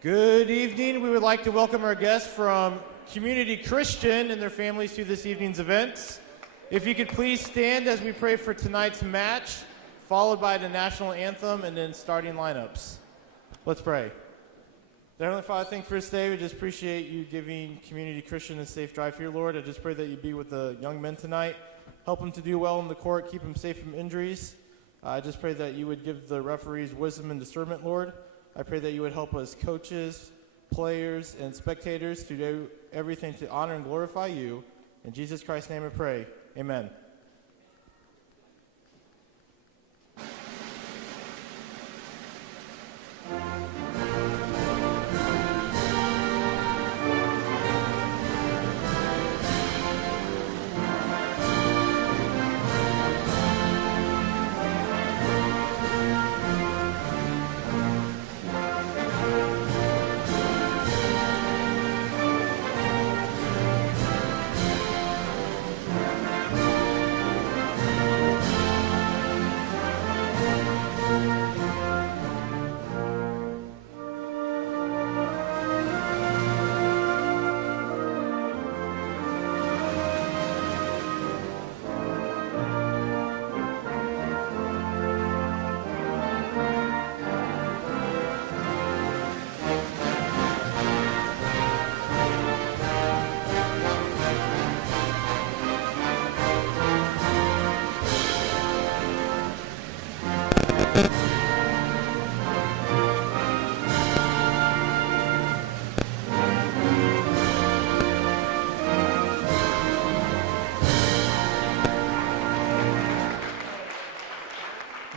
Good evening. We would like to welcome our guests from Community Christian and their families to this evening's events. If you could please stand as we pray for tonight's match, followed by the national anthem and then starting lineups. Let's pray. Dear Heavenly Father, thank you for this day. We just appreciate you giving Community Christian a safe drive here, Lord. I just pray that you be with the young men tonight. Help them to do well in the court. Keep them safe from injuries. I just pray that you would give the referees wisdom and discernment, Lord. I pray that you would help us coaches, players, and spectators to do everything to honor and glorify you. In Jesus Christ's name I pray. Amen.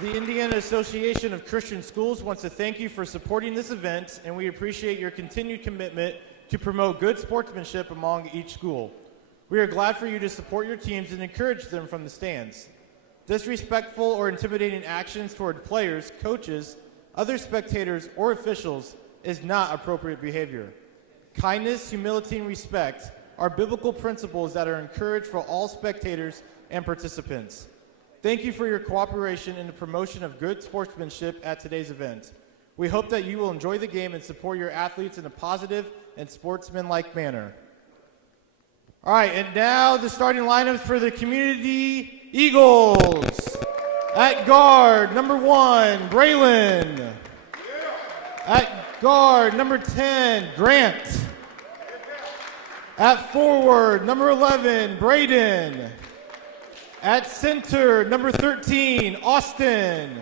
The Indiana Association of Christian Schools wants to thank you for supporting this event, and we appreciate your continued commitment to promote good sportsmanship among each school. We are glad for you to support your teams and encourage them from the stands. Disrespectful or intimidating actions toward players, coaches, other spectators, or officials is not appropriate behavior. Kindness, humility, and respect are biblical principles that are encouraged for all spectators and participants. Thank you for your cooperation in the promotion of good sportsmanship at today's event. We hope that you will enjoy the game and support your athletes in a positive and sportsmanlike manner. All right, and now the starting lineups for the Community Eagles. At guard, number 1, Braylon. At guard, number 10, Grant. At forward, number 11, Braden. At center, number 13, Austin.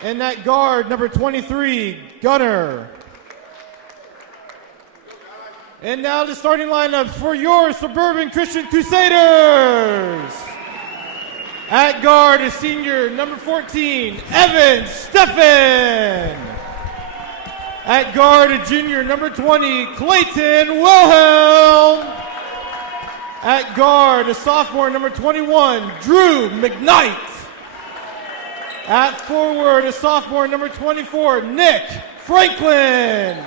And at guard, number 23, Gunner. And now the starting lineups for your Suburban Christian Crusaders. At guard, a senior, number 14, Evan Steffen. At guard, a junior, number 20, Clayton Wilhelm. At guard, a sophomore, number 21, Drew McKnight. At forward, a sophomore, number 24, Nick Franklin.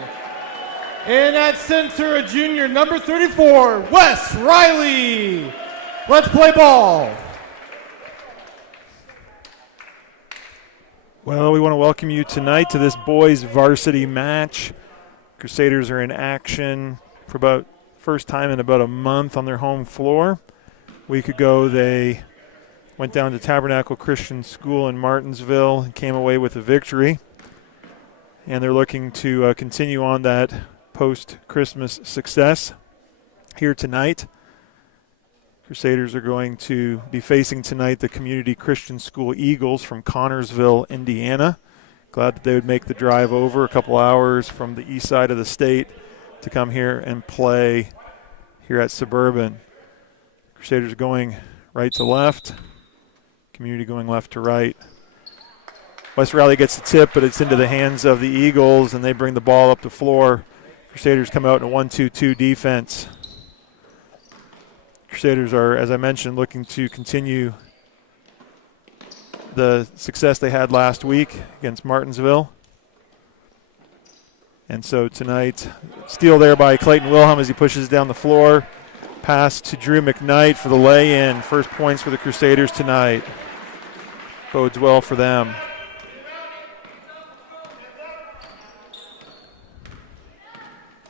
And at center, a junior, number 34, Wes Riley. Let's play ball. Well, we want to welcome you tonight to this boys varsity match. Crusaders are in action for about first time in about a month on their home floor. A week ago, they went down to Tabernacle Christian School in Martinsville and came away with a victory. And they're looking to continue on that post-Christmas success here tonight. Crusaders are going to be facing tonight the Community Christian School Eagles from Connersville, Indiana. Glad that they would make the drive over a couple hours from the east side of the state to come here and play here at Suburban. Crusaders going right to left. Community going left to right. West Riley gets the tip, but it's into the hands of the Eagles, and they bring the ball up the floor. Crusaders come out in a 1-2-2 defense. Crusaders are, as I mentioned, looking to continue the success they had last week against Martinsville. And so tonight, steal there by Clayton Wilhelm as he pushes down the floor. Pass to Drew McKnight for the lay-in. First points for the Crusaders tonight. Bodes well for them.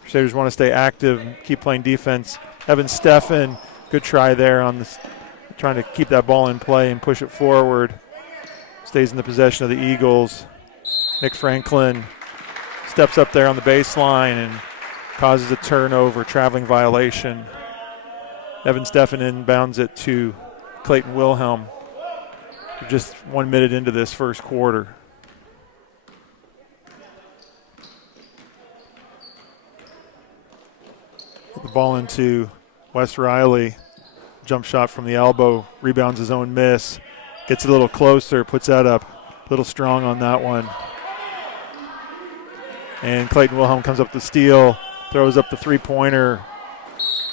Crusaders want to stay active, keep playing defense. Evan Steffen, good try there on this, trying to keep that ball in play and push it forward. Stays in the possession of the Eagles. Nick Franklin steps up there on the baseline and causes a turnover, traveling violation. Evan Steffen inbounds it to Clayton Wilhelm. We're just 1 minute into this first quarter. Put the ball into Wes Riley. Jump shot from the elbow, rebounds his own miss. Gets a little closer, puts that up. A little strong on that one. And Clayton Wilhelm comes up the steal, throws up the three-pointer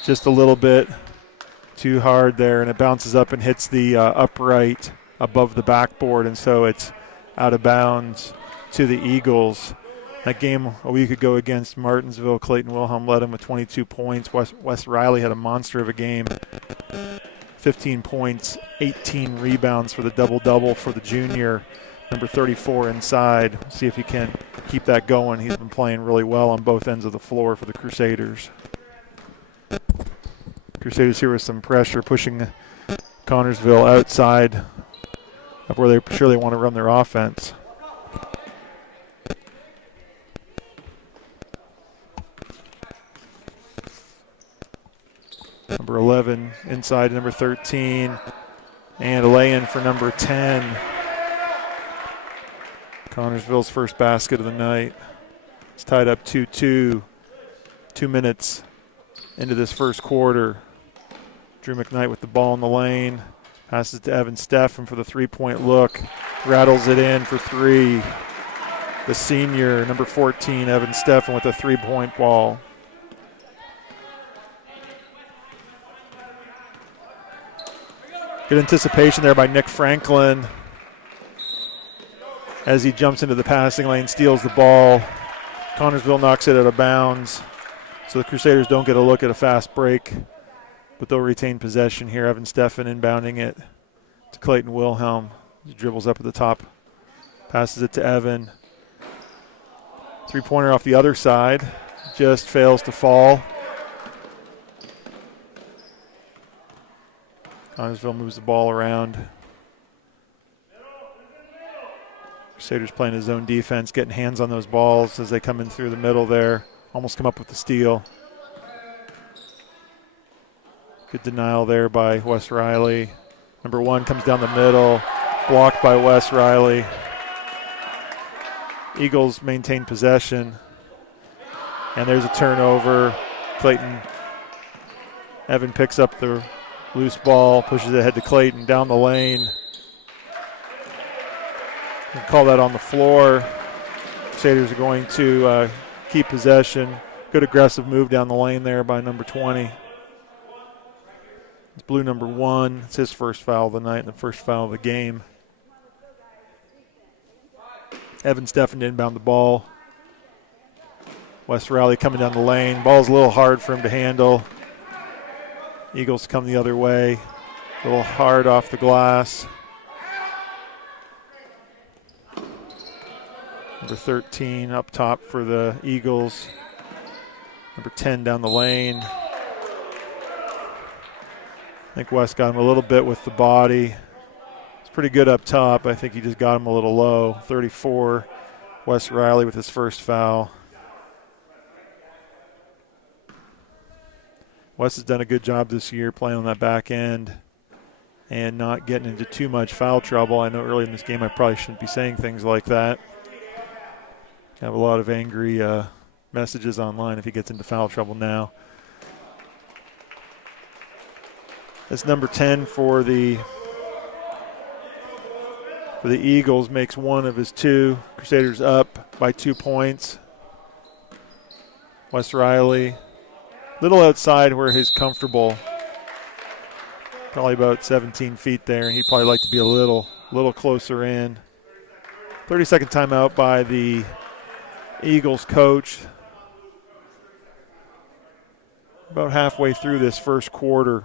just a little bit too hard there, and it bounces up and hits the upright above the backboard, and so it's out of bounds to the Eagles. That game a week ago against Martinsville, Clayton Wilhelm led him with 22 points. Wes Riley had a monster of a game. 15 points, 18 rebounds for the double-double for the junior, number 34 inside. See if he can keep that going. He's been playing really well on both ends of the floor for the Crusaders. Crusaders here with some pressure, pushing Connersville outside of where they surely want to run their offense. Number 11 inside number 13, and a lay-in for number 10. Connersville's first basket of the night. It's tied up 2-2, 2 minutes into this first quarter. Drew McKnight with the ball in the lane. Passes to Evan Steffen for the three-point look. Rattles it in for three. The senior, number 14, Evan Steffen with a three-point ball. Good anticipation there by Nick Franklin as he jumps into the passing lane, steals the ball. Connersville knocks it out of bounds. So the Crusaders don't get a look at a fast break, but they'll retain possession here. Evan Steffen inbounding it to Clayton Wilhelm. He dribbles up at the top, passes it to Evan. Three-pointer off the other side, just fails to fall. Connersville moves the ball around. Crusaders playing his own defense, getting hands on those balls as they come in through the middle there. Almost come up with the steal. Good denial there by Wes Riley. Number 1 comes down the middle, blocked by Wes Riley. Eagles maintain possession. And there's a turnover. Evan picks up the loose ball, pushes it ahead to Clayton down the lane. We'll call that on the floor. Crusaders are going to keep possession. Good aggressive move down the lane there by number 20. It's blue number 1. It's his first foul of the night and the first foul of the game. Evan Steffen to inbound the ball. Wes Riley coming down the lane. Ball's a little hard for him to handle. Eagles come the other way. A little hard off the glass. Number 13 up top for the Eagles. Number 10 down the lane. I think Wes got him a little bit with the body. It's pretty good up top. I think he just got him a little low. 34, Wes Riley with his first foul. Wes has done a good job this year playing on that back end and not getting into too much foul trouble. I know early in this game I probably shouldn't be saying things like that. Have a lot of angry messages online if he gets into foul trouble now. That's number 10 for the Eagles, makes one of his two. Crusaders up by 2 points. Wes Riley, little outside where he's comfortable. Probably about 17 feet there, and he'd probably like to be a little closer in. 30-second timeout by the Eagles coach. About halfway through this first quarter.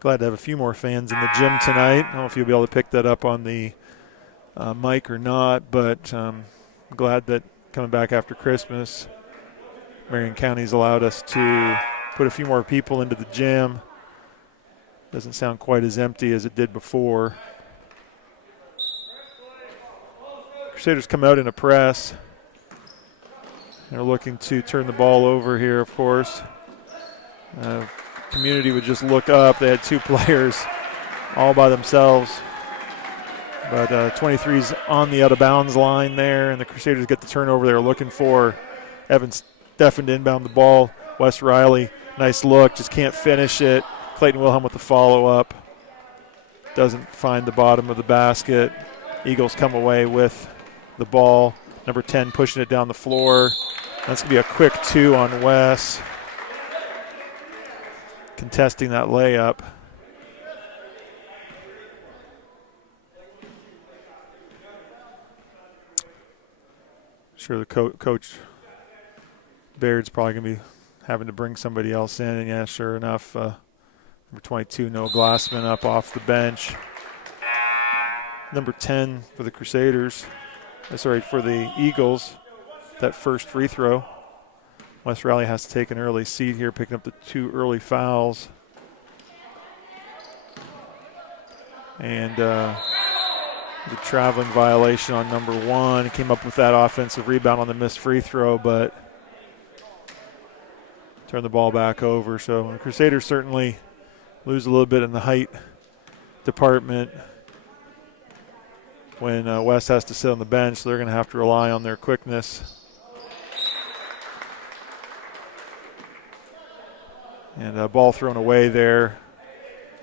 Glad to have a few more fans in the gym tonight. I don't know if you'll be able to pick that up on the mic or not, but I'm glad that coming back after Christmas, Marion County's allowed us to put a few more people into the gym. Doesn't sound quite as empty as it did before. Crusaders come out in a press. They're looking to turn the ball over here, of course. Community would just look up. They had two players all by themselves. But 23's on the out-of-bounds line there, and the Crusaders get the turnover they were looking for. Evan Steffen to inbound the ball. Wes Riley, nice look, just can't finish it. Clayton Wilhelm with the follow-up. Doesn't find the bottom of the basket. Eagles come away with the ball. Number 10 pushing it down the floor. That's going to be a quick two on Wes. Contesting that layup. Sure, the coach Baird's probably going to be having to bring somebody else in. And yeah, sure enough, number 22, Noah Glassman up off the bench. Number 10 for the Crusaders. For the Eagles, that first free throw. Wes Riley has to take an early seat here, picking up the 2 early fouls. And the traveling violation on number 1. He came up with that offensive rebound on the missed free throw, but turned the ball back over. So the Crusaders certainly lose a little bit in the height department when Wes has to sit on the bench, so they're going to have to rely on their quickness. And a ball thrown away there.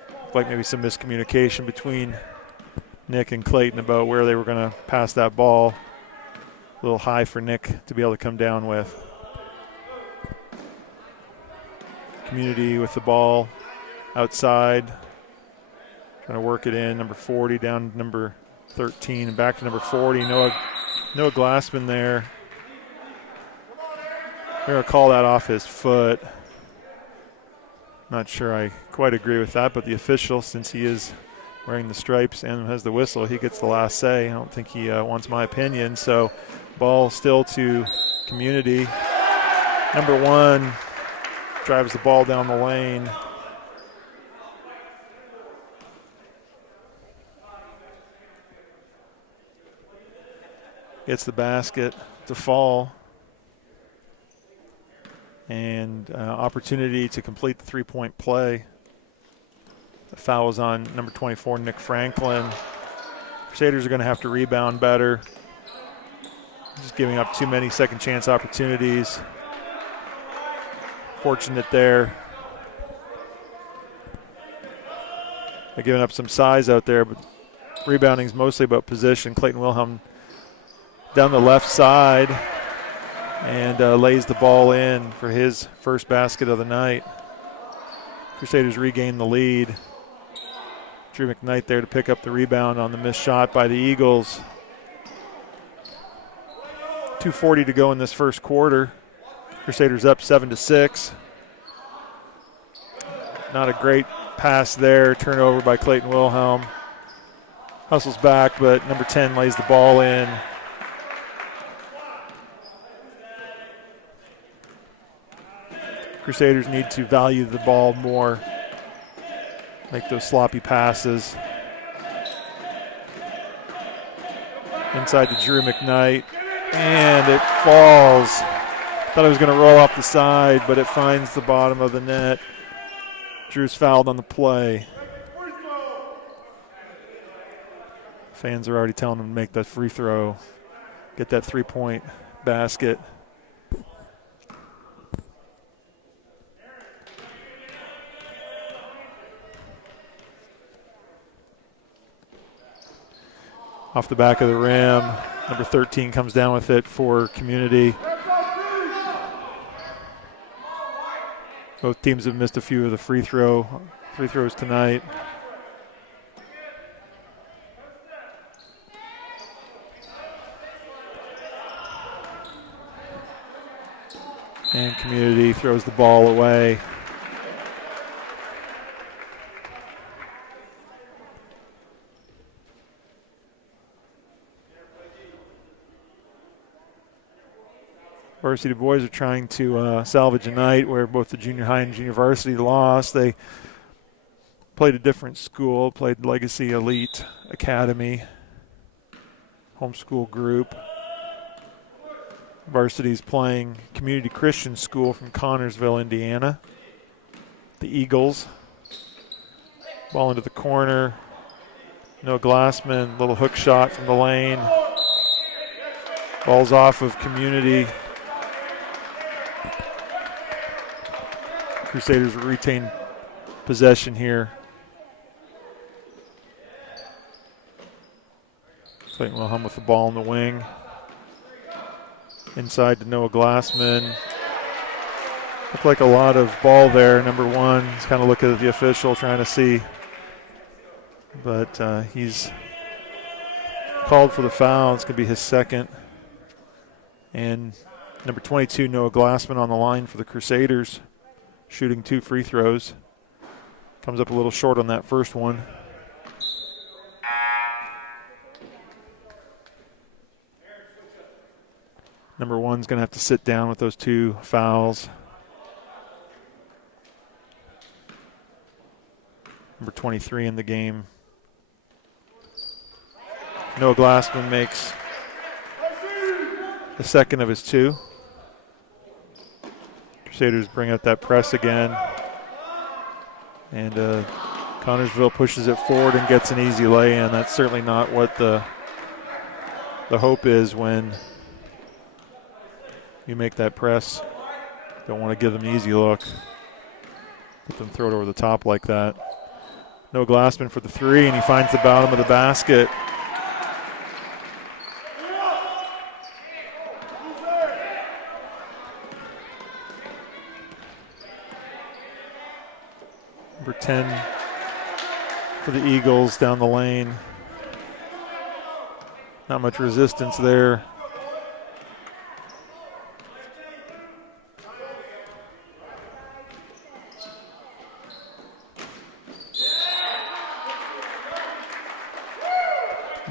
Looked like maybe some miscommunication between Nick and Clayton about where they were going to pass that ball. A little high for Nick to be able to come down with. Community with the ball outside. Trying to work it in. Number 40 down to number 13 and back to number 40. Noah Glassman there. We're going to call that off his foot. Not sure I quite agree with that, but the official, since he is wearing the stripes and has the whistle, he gets the last say. I don't think he wants my opinion. So ball still to Community. Number 1 drives the ball down the lane. Gets the basket to fall. And opportunity to complete the three-point play. The foul is on number 24, Nick Franklin. Crusaders are going to have to rebound better. Just giving up too many second chance opportunities. Fortunate there. They're giving up some size out there, but rebounding is mostly about position. Clayton Wilhelm down the left side. And lays the ball in for his first basket of the night. Crusaders regain the lead. Drew McKnight there to pick up the rebound on the missed shot by the Eagles. 2:40 to go in this first quarter. Crusaders up 7-6. Not a great pass there. Turnover by Clayton Wilhelm. Hustles back, but number 10 lays the ball in. Crusaders need to value the ball more, make those sloppy passes. Inside to Drew McKnight, and it falls. Thought it was going to roll off the side, but it finds the bottom of the net. Drew's fouled on the play. Fans are already telling him to make that free throw, get that three-point basket. Off the back of the rim, number 13 comes down with it for Community. Both teams have missed a few of the free throws tonight. And Community throws the ball away. Varsity boys are trying to salvage a night where both the junior high and junior varsity lost. They played a different school, played Legacy Elite Academy, homeschool group. Varsity's playing Community Christian School from Connersville, Indiana. The Eagles. Ball into the corner. Noah Glassman, little hook shot from the lane. Ball's off of Community. Crusaders retain possession here. Clayton Wilhelm with the ball in the wing. Inside to Noah Glassman. Looked like a lot of ball there. Number one, he's kind of looking at the official, trying to see. But he's called for the foul. It's going to be his second. And number 22, Noah Glassman on the line for the Crusaders, shooting 2 free throws. Comes up a little short on that first one. Number one's going to have to sit down with those 2 fouls. Number 23 in the game. Noah Glassman makes the second of his 2. Crusaders bring out that press again. And Connersville pushes it forward and gets an easy lay-in. That's certainly not what the hope is when you make that press. Don't want to give them an easy look. Let them throw it over the top like that. Noah Glassman for the 3, and he finds the bottom of the basket. Number 10 for the Eagles down the lane. Not much resistance there.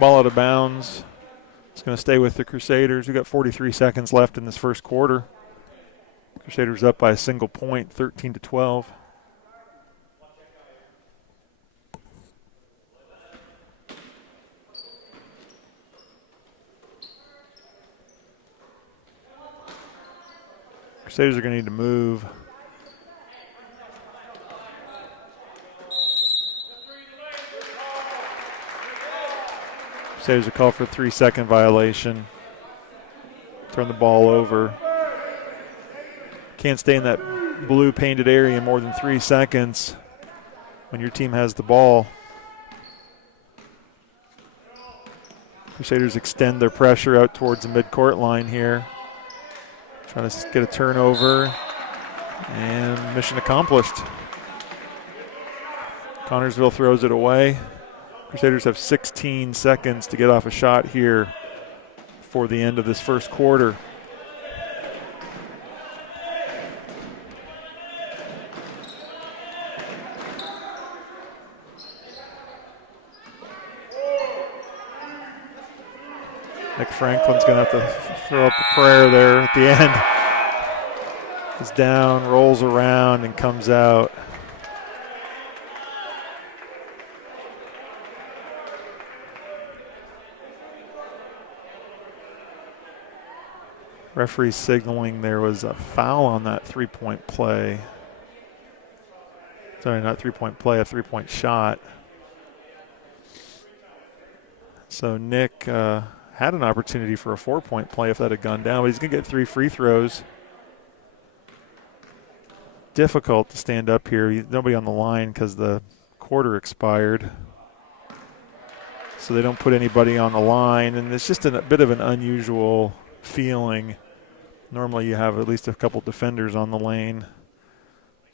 Ball out of bounds. It's going to stay with the Crusaders. We've got 43 seconds left in this first quarter. Crusaders up by a single point, 13-12. Crusaders are going to need to move. Crusaders a call for a 3-second violation. Turn the ball over. Can't stay in that blue painted area more than 3 seconds when your team has the ball. Crusaders extend their pressure out towards the midcourt line here. Trying to get a turnover, and mission accomplished. Connersville throws it away. Crusaders have 16 seconds to get off a shot here for the end of this first quarter. Nick Franklin's going to have to throw up a prayer there at the end. He's down, rolls around, and comes out. Referee signaling there was a foul on that three-point play. Sorry, not three-point play, a three-point shot. So Nick had an opportunity for a 4-point play if that had gone down, but he's going to get 3 free throws. Difficult to stand up here. Nobody on the line because the quarter expired. So they don't put anybody on the line, and it's just a bit of an unusual feeling. Normally you have at least a couple defenders on the lane.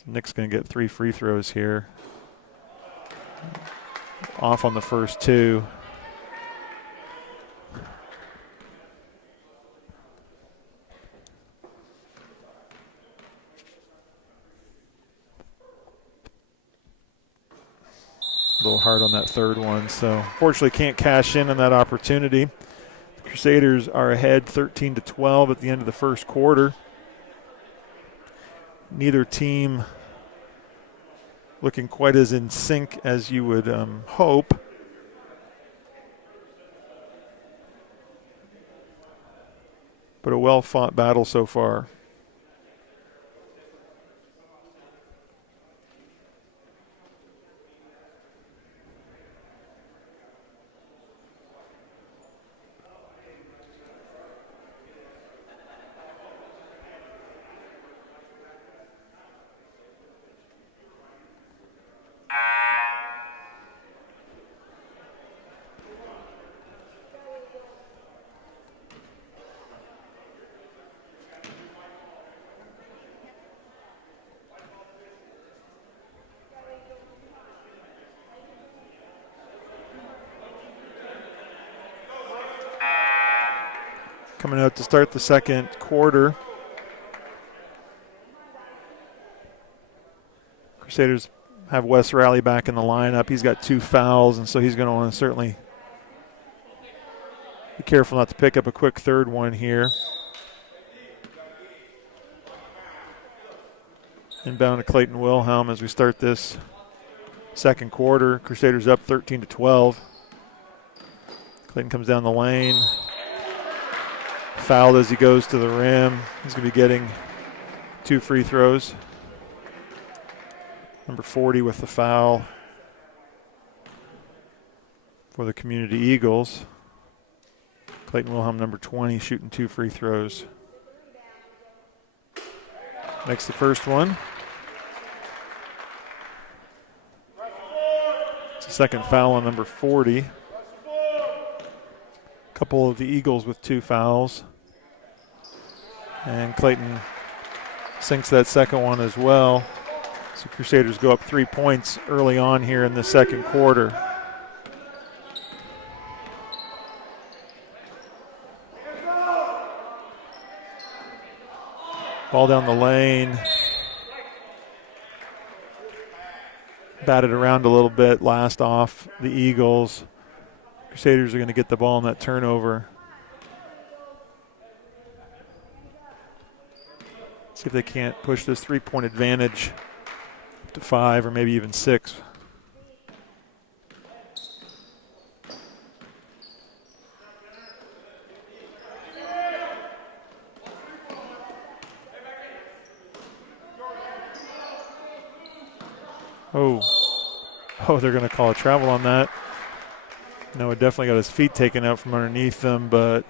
Nick's going to get 3 free throws here. Off on the first 2. A little hard on that third one, so fortunately can't cash in on that opportunity. The Crusaders are ahead 13-12 at the end of the first quarter. Neither team looking quite as in sync as you would hope. But a well-fought battle so far. Coming out to start the second quarter. Crusaders have Wes Rowley back in the lineup. He's got 2 fouls, and so he's going to want to certainly be careful not to pick up a quick third one here. Inbound to Clayton Wilhelm as we start this second quarter. Crusaders up 13-12. Clayton comes down the lane. Fouled as he goes to the rim. He's going to be getting 2 free throws. Number 40 with the foul for the Community Eagles. Clayton Wilhelm, number 20, shooting 2 free throws. Makes the first one. It's the second foul on number 40. Couple of the Eagles with 2 fouls. And Clayton sinks that second one as well. So Crusaders go up 3 points early on here in the second quarter. Ball down the lane. Batted around a little bit, last off the Eagles. Crusaders are going to get the ball in that turnover. See if they can't push this 3-point advantage up to 5 or maybe even 6. Oh, they're going to call a travel on that. Noah definitely got his feet taken out from underneath them, but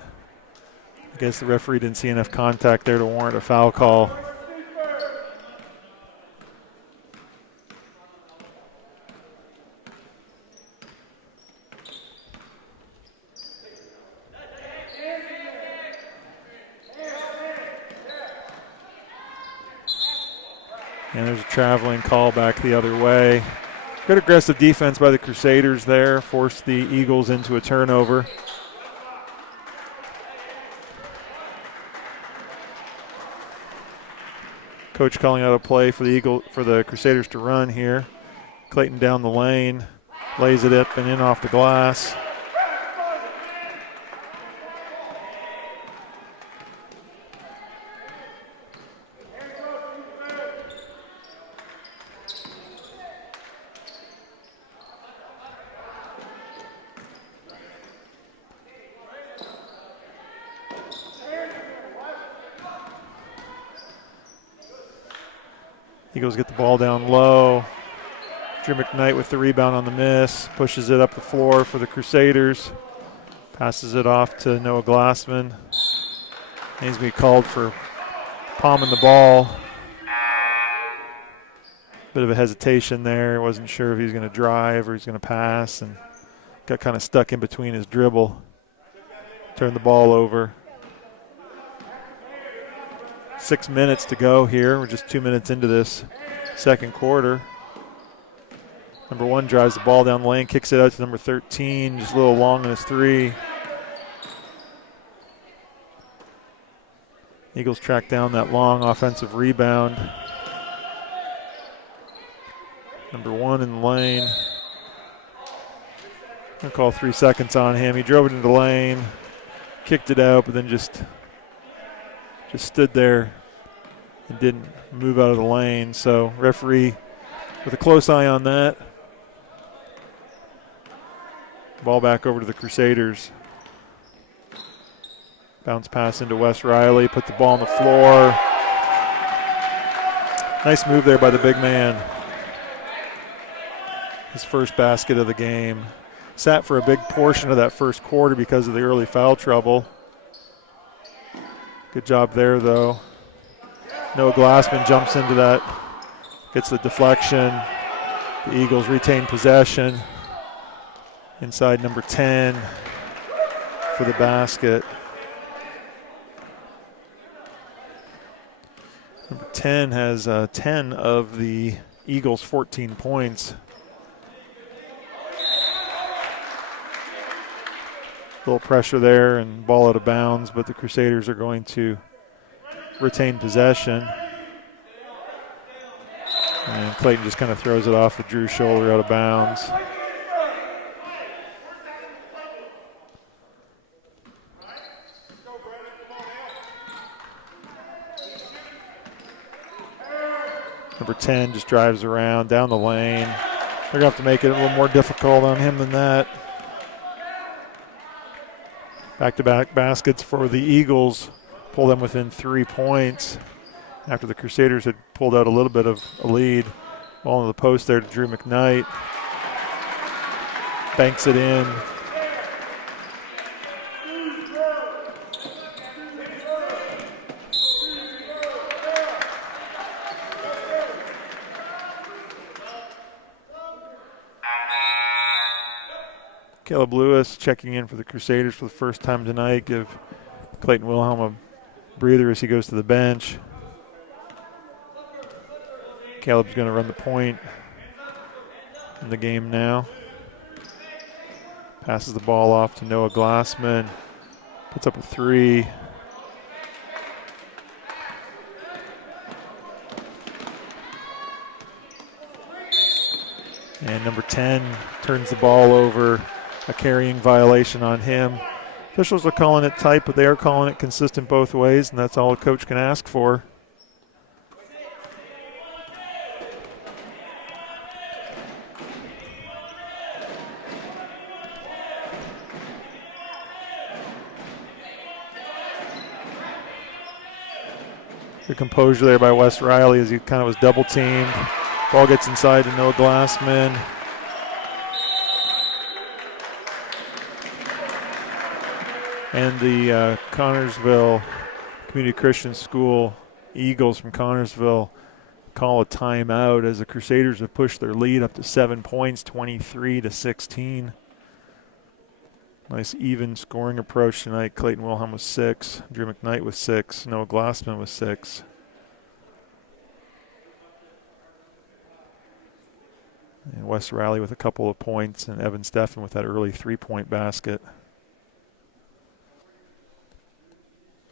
I guess the referee didn't see enough contact there to warrant a foul call. And there's a traveling call back the other way. Good aggressive defense by the Crusaders there, forced the Eagles into a turnover. Coach calling out a play for the Crusaders to run here. Clayton down the lane, lays it up and in off the glass. Eagles get the ball down low. Drew McKnight with the rebound on the miss. Pushes it up the floor for the Crusaders. Passes it off to Noah Glassman. He's going to be called for palming the ball. Bit of a hesitation there. Wasn't sure if he was going to drive or he's going to pass, and got kind of stuck in between his dribble. Turned the ball over. 6 minutes to go here. We're just 2 minutes into this second quarter. Number 1 drives the ball down the lane, kicks it out to number 13, just a little long on his three. Eagles track down that long offensive rebound. Number 1 in the lane. I'm going to call 3 seconds on him. He drove it into the lane, kicked it out, but then just stood there and didn't move out of the lane. So referee with a close eye on that. Ball back over to the Crusaders. Bounce pass into Wes Riley, put the ball on the floor. Nice move there by the big man. His first basket of the game. Sat for a big portion of that first quarter because of the early foul trouble. Good job there, though. Noah Glassman jumps into that, gets the deflection. The Eagles retain possession. Inside number 10 for the basket. Number 10 has 10 of the Eagles' 14 points. A little pressure there and ball out of bounds, but the Crusaders are going to retain possession. And Clayton just kind of throws it off of Drew's shoulder out of bounds. Number 10 just drives around down the lane. They're going to have to make it a little more difficult on him than that. Back-to-back baskets for the Eagles. Pull them within 3 points after the Crusaders had pulled out a little bit of a lead. Ball in the post there to Drew McKnight. Banks it in. Caleb Lewis checking in for the Crusaders for the first time tonight. Give Clayton Wilhelm a breather as he goes to the bench. Caleb's going to run the point in the game now. Passes the ball off to Noah Glassman. Puts up a three. And number 10 turns the ball over. A carrying violation on him. Officials are calling it tight, but they are calling it consistent both ways, and that's all a coach can ask for. Good composure there by Wes Riley as he kind of was double teamed. Ball gets inside to Noah Glassman. And the Connersville Community Christian School Eagles from Connersville call a timeout as the Crusaders have pushed their lead up to 7 points, 23-16. Nice even scoring approach tonight. Clayton Wilhelm with 6, Drew McKnight with 6, Noah Glassman with 6. And Wes Riley with a couple of points, and Evan Steffen with that early 3-point basket.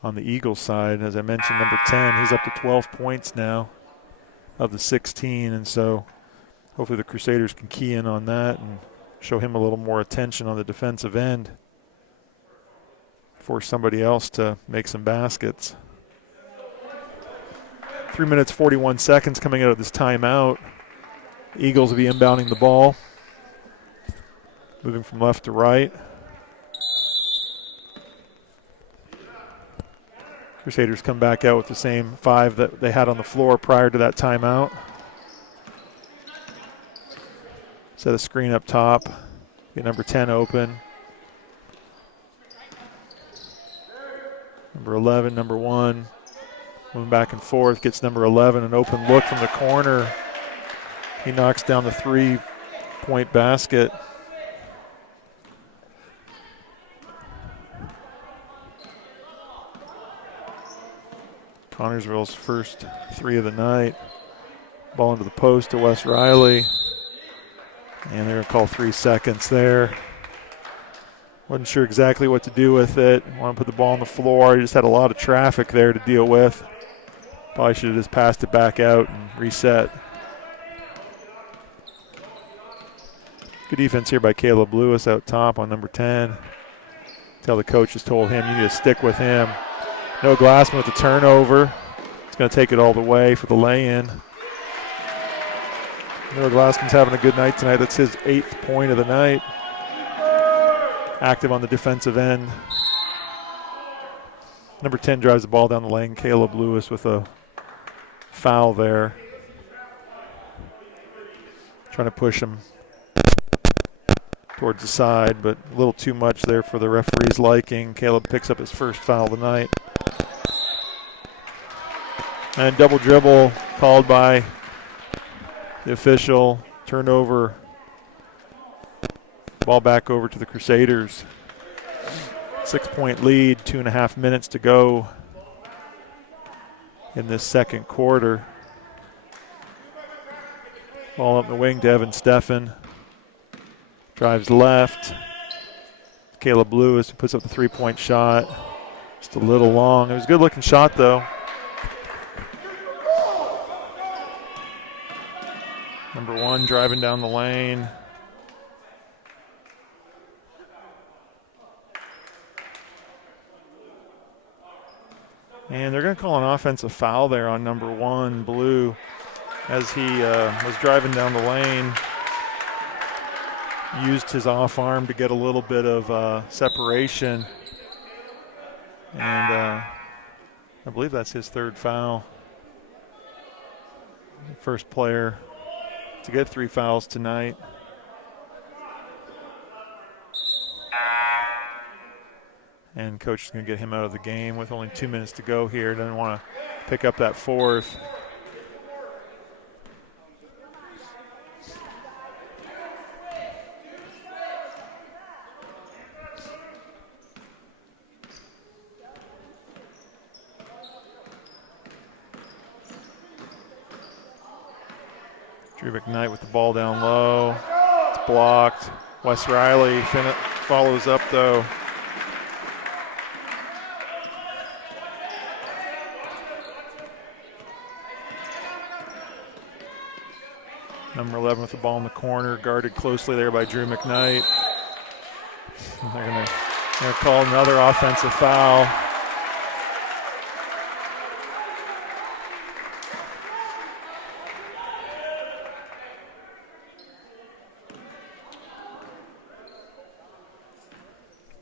On the Eagles side, as I mentioned, number 10, he's up to 12 points now of the 16, and so hopefully the Crusaders can key in on that and show him a little more attention on the defensive end. Force somebody else to make some baskets. 3 minutes, 41 seconds coming out of this timeout. Eagles will be inbounding the ball. Moving from left to right. Crusaders come back out with the same 5 that they had on the floor prior to that timeout. Set a screen up top. Get number 10 open. Number 11, number 1. Moving back and forth. Gets number 11 an open look from the corner. He knocks down the 3-point basket. Connersville's first 3 of the night. Ball into the post to Wes Riley. And they're going to call 3 seconds there. Wasn't sure exactly what to do with it. Want to put the ball on the floor. He just had a lot of traffic there to deal with. Probably should have just passed it back out and reset. Good defense here by Caleb Lewis out top on number 10. Tell the coach has told him you need to stick with him. No Glassman with the turnover. He's going to take it all the way for the lay-in. Noah Glassman's having a good night tonight. That's his 8th point of the night. Active on the defensive end. Number 10 drives the ball down the lane. Caleb Lewis with a foul there. Trying to push him towards the side, but a little too much there for the referee's liking. Caleb picks up his first foul of the night. And double dribble called by the official. Turnover. Ball back over to the Crusaders. 6-point lead, 2.5 minutes to go in this second quarter. Ball up the wing to Evan Steffen. Drives left. Caleb Lewis puts up the 3-point shot. Just a little long. It was a good looking shot though. Number 1 driving down the lane. And they're going to call an offensive foul there on number 1, Blue, as he was driving down the lane. Used his off arm to get a little bit of separation. And I believe that's his 3rd foul. First player to get 3 fouls tonight. And coach is going to get him out of the game with only 2 minutes to go here. Doesn't want to pick up that 4th. Drew McKnight with the ball down low. It's blocked. Wes Riley follows up though. Number 11 with the ball in the corner, guarded closely there by Drew McKnight. They're going to call another offensive foul.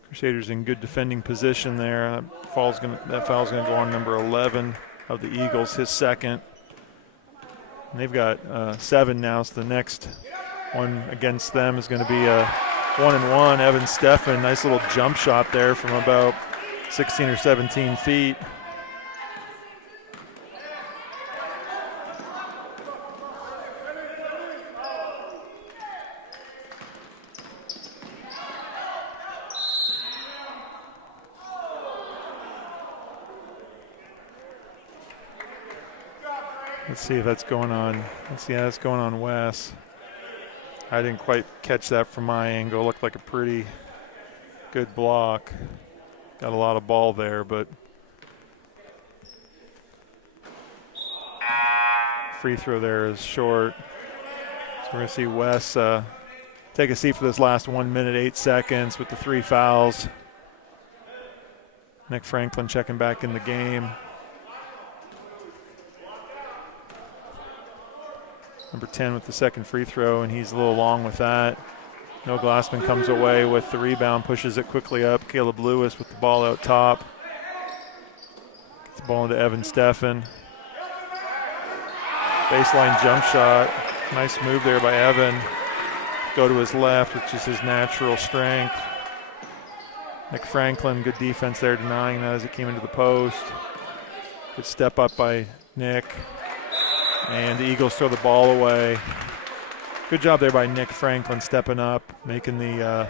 Crusaders in good defending position there. That foul's going to go on number 11 of the Eagles, his 2nd. And they've got 7 now, so the next one against them is going to be a 1-and-1. Evan Steffen, nice little jump shot there from about 16 or 17 feet. Let's see if that's going on. That's going on Wes. I didn't quite catch that from my angle. Looked like a pretty good block. Got a lot of ball there, but free throw there is short. So we're going to see Wes take a seat for this last 1 minute, 8 seconds with the 3 fouls. Nick Franklin checking back in the game. Number 10 with the 2nd free throw, and he's a little long with that. No Glassman comes away with the rebound, pushes it quickly up. Caleb Lewis with the ball out top. Gets the ball into Evan Steffen. Baseline jump shot. Nice move there by Evan. go to his left, which is his natural strength. Nick Franklin, good defense there, denying that as it came into the post. Good step up by Nick. And the Eagles throw the ball away. Good job there by Nick Franklin stepping up, making the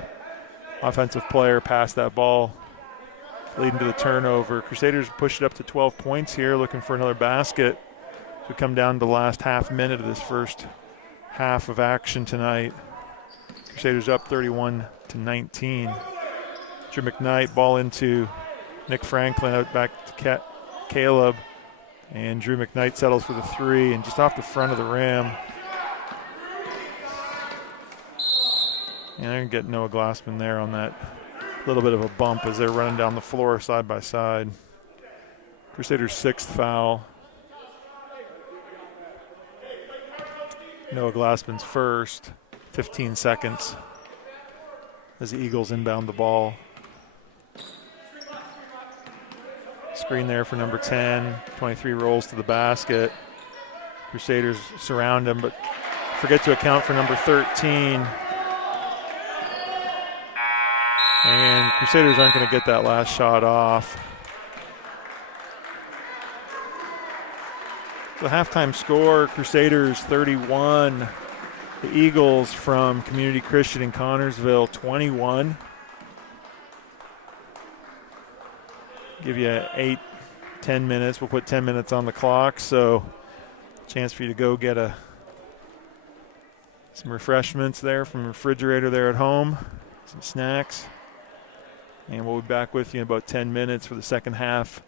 offensive player pass that ball, leading to the turnover. Crusaders push it up to 12 points here, looking for another basket to come down to the last half minute of this first half of action tonight. Crusaders up 31-19. Drew McKnight, ball into Nick Franklin, out back to Caleb. And Drew McKnight settles for the three, and just off the front of the rim. And they're going to get Noah Glassman there on that little bit of a bump as they're running down the floor side by side. Crusaders' 6th foul. Noah Glassman's first. 15 seconds as the Eagles inbound the ball. Screen there for number 10. 23 rolls to the basket. Crusaders surround him, but forget to account for number 13. And Crusaders aren't going to get that last shot off. The halftime score, Crusaders 31. The Eagles from Community Christian in Connersville 21. Give you 8-10 minutes. We'll put 10 minutes on the clock, so chance for you to go get some refreshments there from the refrigerator there at home, some snacks. And we'll be back with you in about 10 minutes for the second half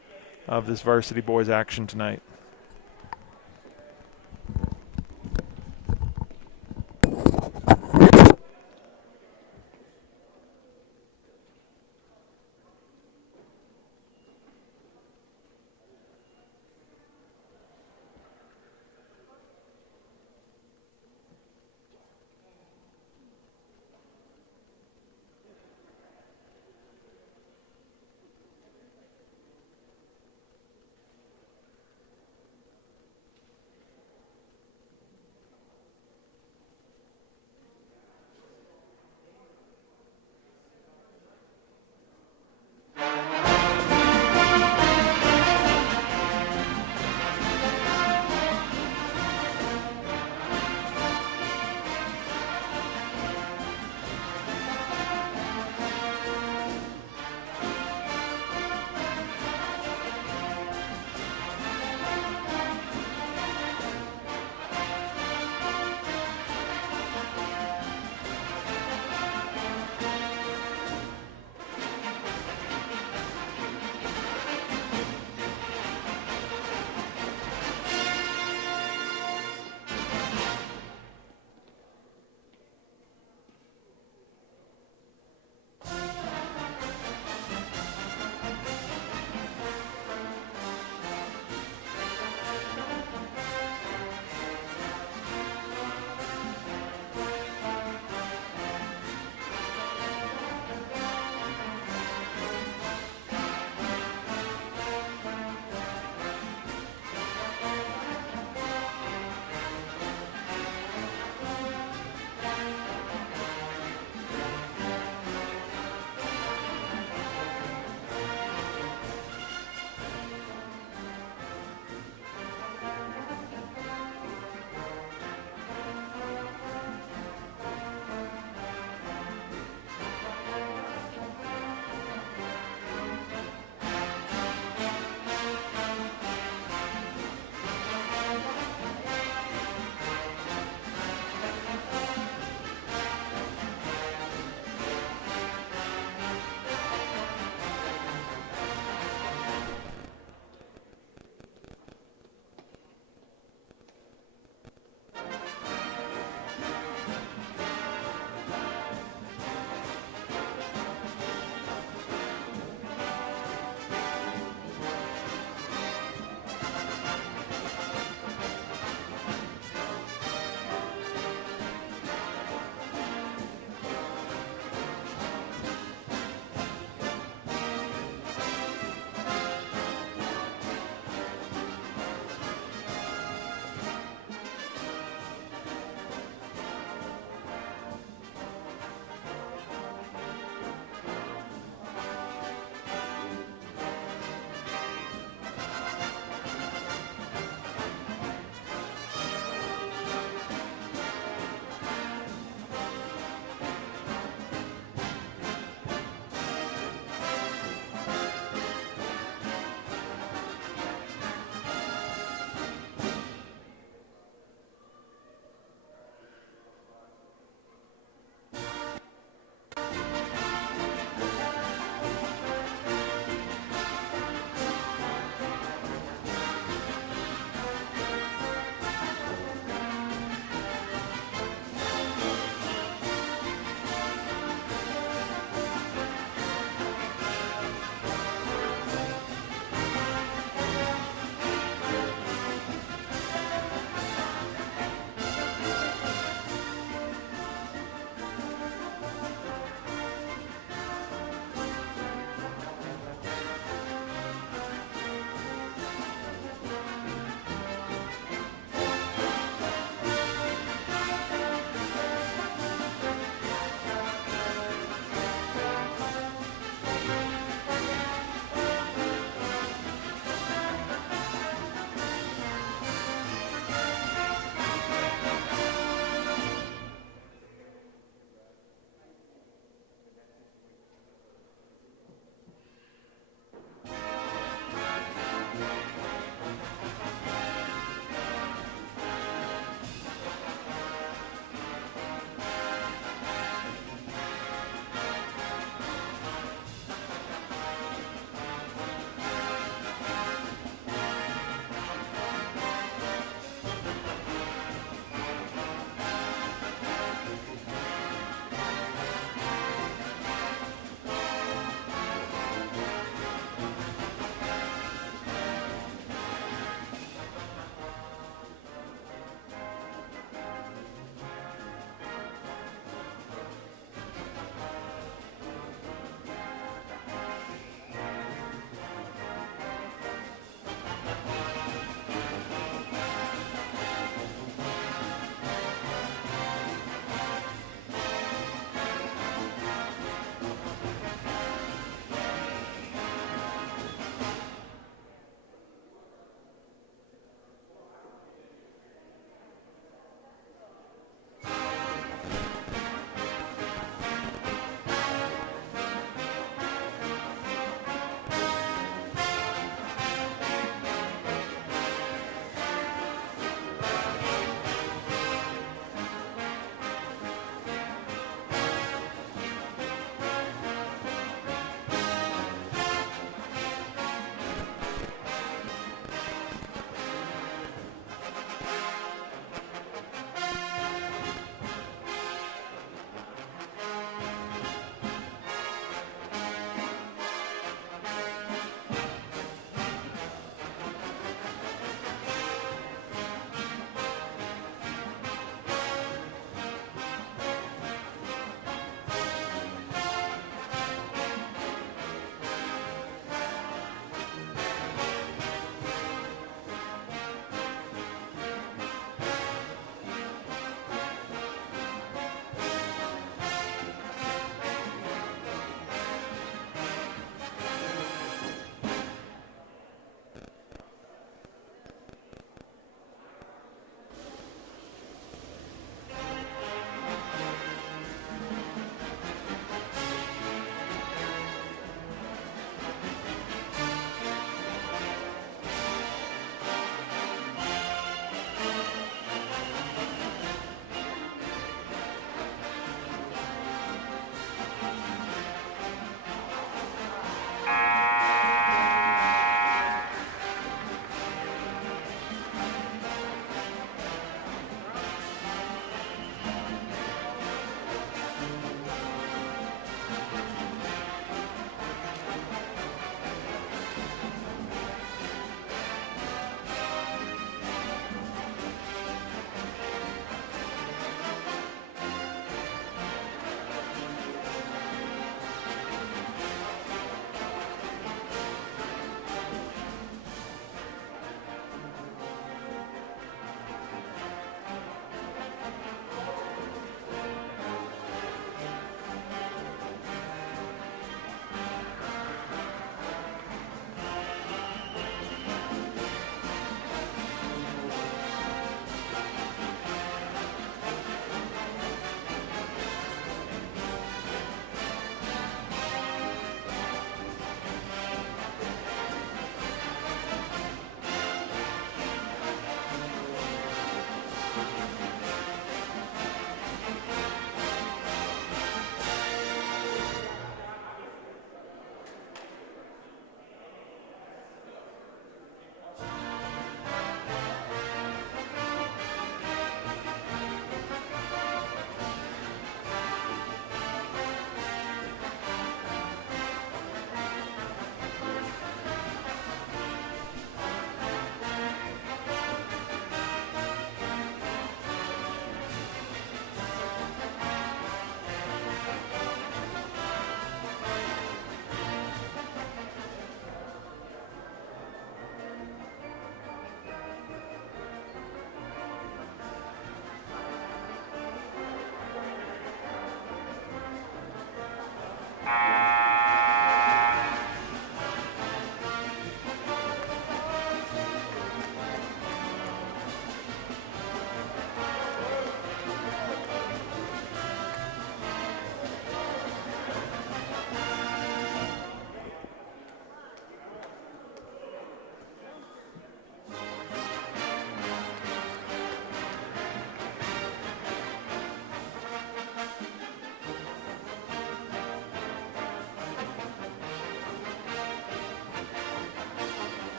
of this varsity boys action tonight.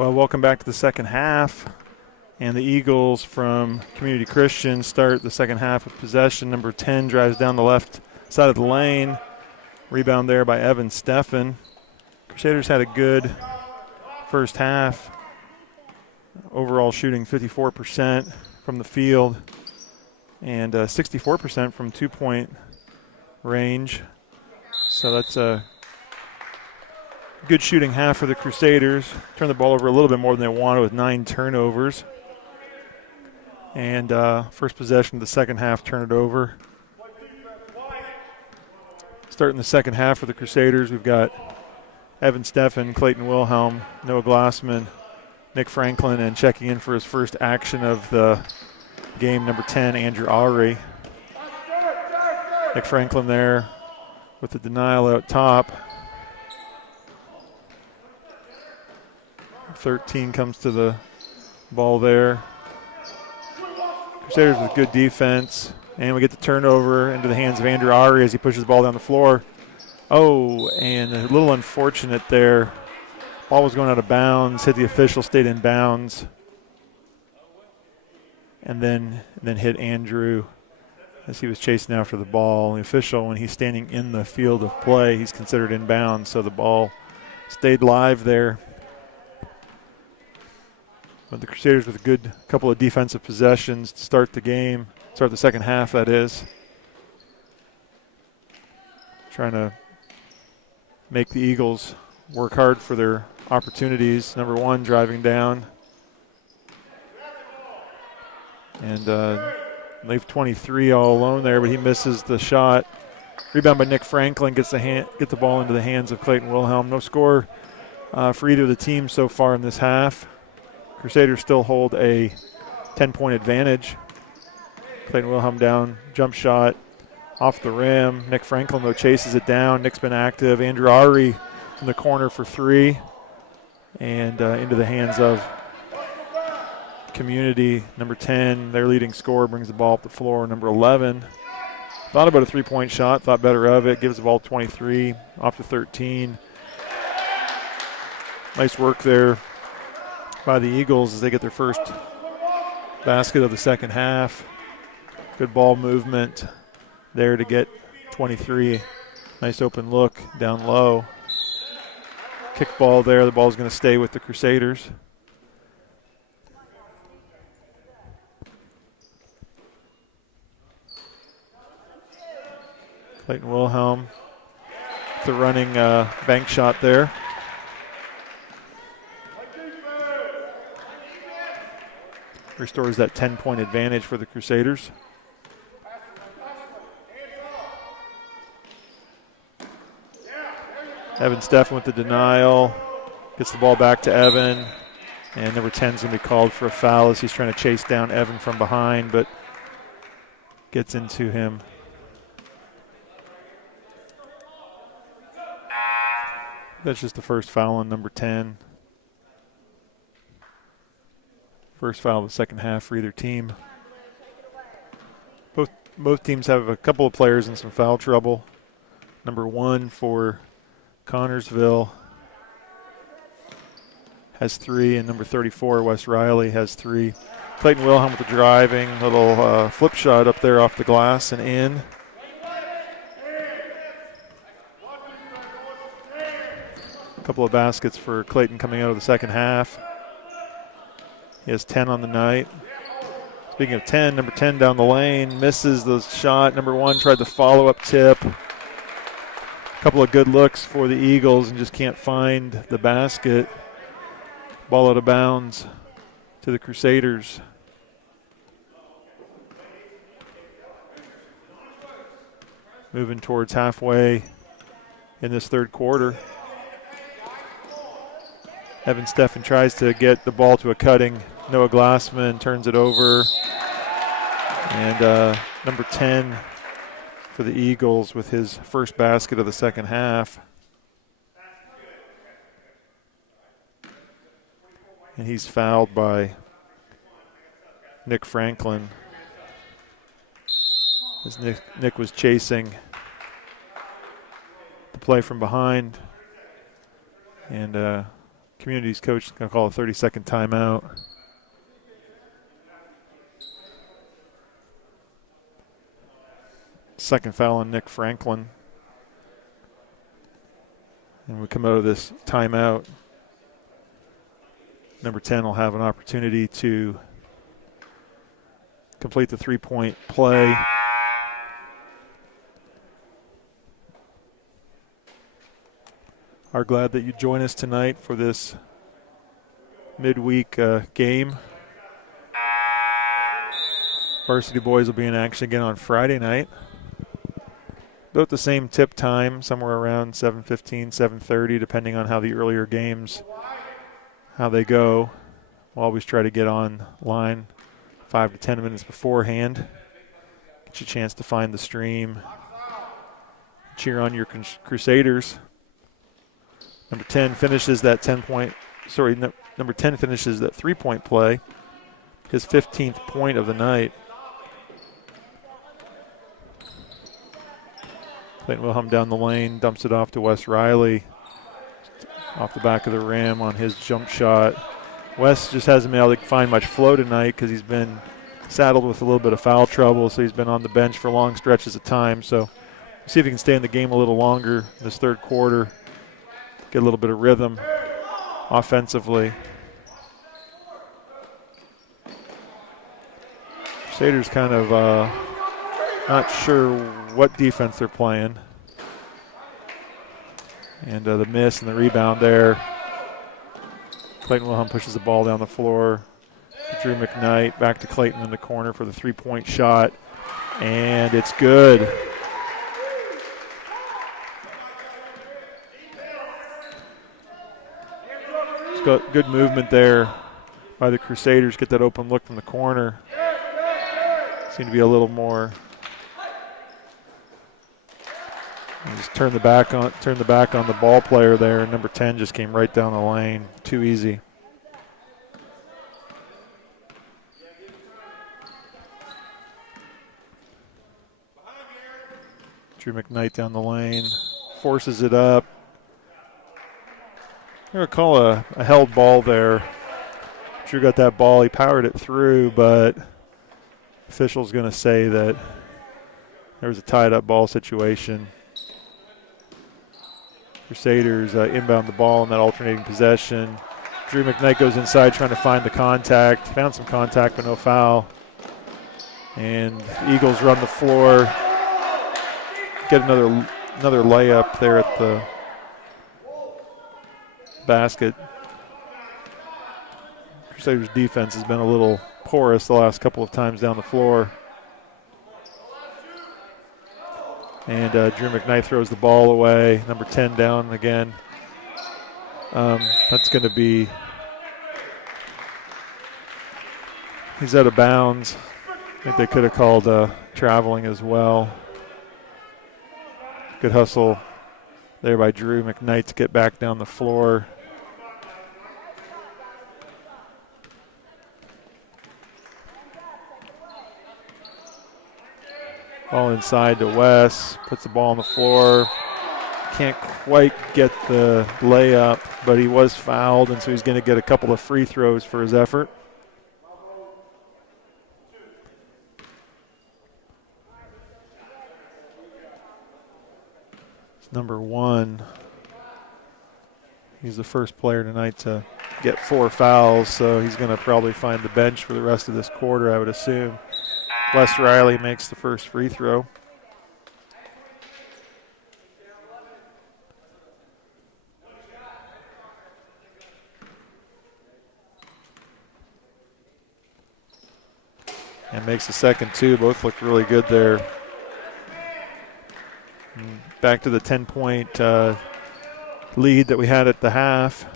Well, welcome back to the second half. And the Eagles from Community Christian start the second half with possession. Number 10 drives down the left side of the lane. Rebound there by Evan Steffen. Crusaders had a good first half. Overall shooting 54% from the field and 64% from two-point range. So that's a good shooting half for the Crusaders. Turned the ball over a little bit more than they wanted with 9 turnovers. And first possession of the second half, turn it over. Starting the second half for the Crusaders, we've got Evan Steffen, Clayton Wilhelm, Noah Glassman, Nick Franklin, and checking in for his first action of the game, number 10, Andrew Ari. Nick Franklin there with the denial out top. 13 comes to the ball there. Crusaders with good defense. And we get the turnover into the hands of Andrew Ari as he pushes the ball down the floor. Oh, and a little unfortunate there. Ball was going out of bounds, hit the official, stayed in bounds. And then hit Andrew as he was chasing after the ball. The official, when he's standing in the field of play, he's considered in bounds, so the ball stayed live there. But the Crusaders with a good couple of defensive possessions to start the game, start the second half, that is. Trying to make the Eagles work hard for their opportunities. Number 1 driving down. And leave 23 all alone there, but he misses the shot. Rebound by Nick Franklin, get the ball into the hands of Clayton Wilhelm. No score for either of the teams so far in this half. Crusaders still hold a 10-point advantage. Clayton Wilhelm down, jump shot off the rim. Nick Franklin, though, chases it down. Nick's been active. Andrew Ari in the corner for 3. And into the hands of Community. Number 10, their leading scorer, brings the ball up the floor. Number 11 thought about a three-point shot, thought better of it. Gives the ball 23, off to 13. Nice work there by the Eagles as they get their first basket of the second half. Good ball movement there to get 23. Nice open look down low. Kick ball there. The ball's going to stay with the Crusaders. Clayton Wilhelm, the running bank shot there. Restores that 10-point advantage for the Crusaders. Evan Steffen with the denial. Gets the ball back to Evan. And number 10 is going to be called for a foul as he's trying to chase down Evan from behind, but gets into him. That's just the first foul on number 10. First foul of the second half for either team. Both teams have a couple of players in some foul trouble. Number 1 for Connersville has 3, and number 34, Wes Riley, has 3. Clayton Wilhelm with the driving, little flip shot up there off the glass and in. A couple of baskets for Clayton coming out of the second half. He has 10 on the night. Speaking of 10, number 10 down the lane, misses the shot. Number 1 tried the follow-up tip. A couple of good looks for the Eagles and just can't find the basket. Ball out of bounds to the Crusaders. Moving towards halfway in this third quarter. Evan Steffen tries to get the ball to a cutting Noah Glassman, turns it over. And number 10 for the Eagles with his first basket of the second half. And he's fouled by Nick Franklin. As Nick was chasing the play from behind. And Communities coach is going to call a 30-second timeout. Second foul on Nick Franklin. And we come out of this timeout. Number 10 will have an opportunity to complete the three-point play. Are glad that you join us tonight for this midweek game. Varsity boys will be in action again on Friday night. About the same tip time, somewhere around 7:15, 7:30, depending on how the earlier games, how they go. We'll always try to get online 5 to 10 minutes beforehand. Get you a chance to find the stream. Cheer on your Crusaders. Number 10 finishes that number 10 finishes that three-point play. His 15th point of the night. Clayton Wilhelm down the lane, dumps it off to Wes Riley. Off the back of the rim on his jump shot. Wes just hasn't been able to find much flow tonight because he's been saddled with a little bit of foul trouble, so he's been on the bench for long stretches of time. So we'll see if he can stay in the game a little longer this third quarter. Get a little bit of rhythm offensively. Crusaders kind of not sure what defense they're playing. And the miss and the rebound there. Clayton Wilhelm pushes the ball down the floor. Drew McKnight back to Clayton in the corner for the three-point shot. And it's good. It's got good movement there by the Crusaders. Get that open look from the corner. Seem to be a little more. And just turn the back on the ball player there. Number 10 just came right down the lane. Too easy. Drew McKnight down the lane. Forces it up. I'm going to call a held ball there. Drew got that ball. He powered it through, but official's going to say that there was a tied-up ball situation. Crusaders inbound the ball in that alternating possession. Drew McKnight goes inside trying to find the contact. Found some contact, but no foul. And the Eagles run the floor. Get another layup there at the basket. Crusaders defense has been a little porous the last couple of times down the floor. And Drew McKnight throws the ball away. Number 10 down again. That's going to be, he's out of bounds. I think they could have called traveling as well. Good hustle there by Drew McKnight to get back down the floor. Ball inside to Wes, puts the ball on the floor. Can't quite get the layup, but he was fouled, and so he's going to get a couple of free throws for his effort. It's number 1. He's the first player tonight to get 4 fouls, so he's going to probably find the bench for the rest of this quarter, I would assume. Wes Riley makes the first free throw. And makes the second too. Both look really good there. Back to the 10-point lead that we had at the half.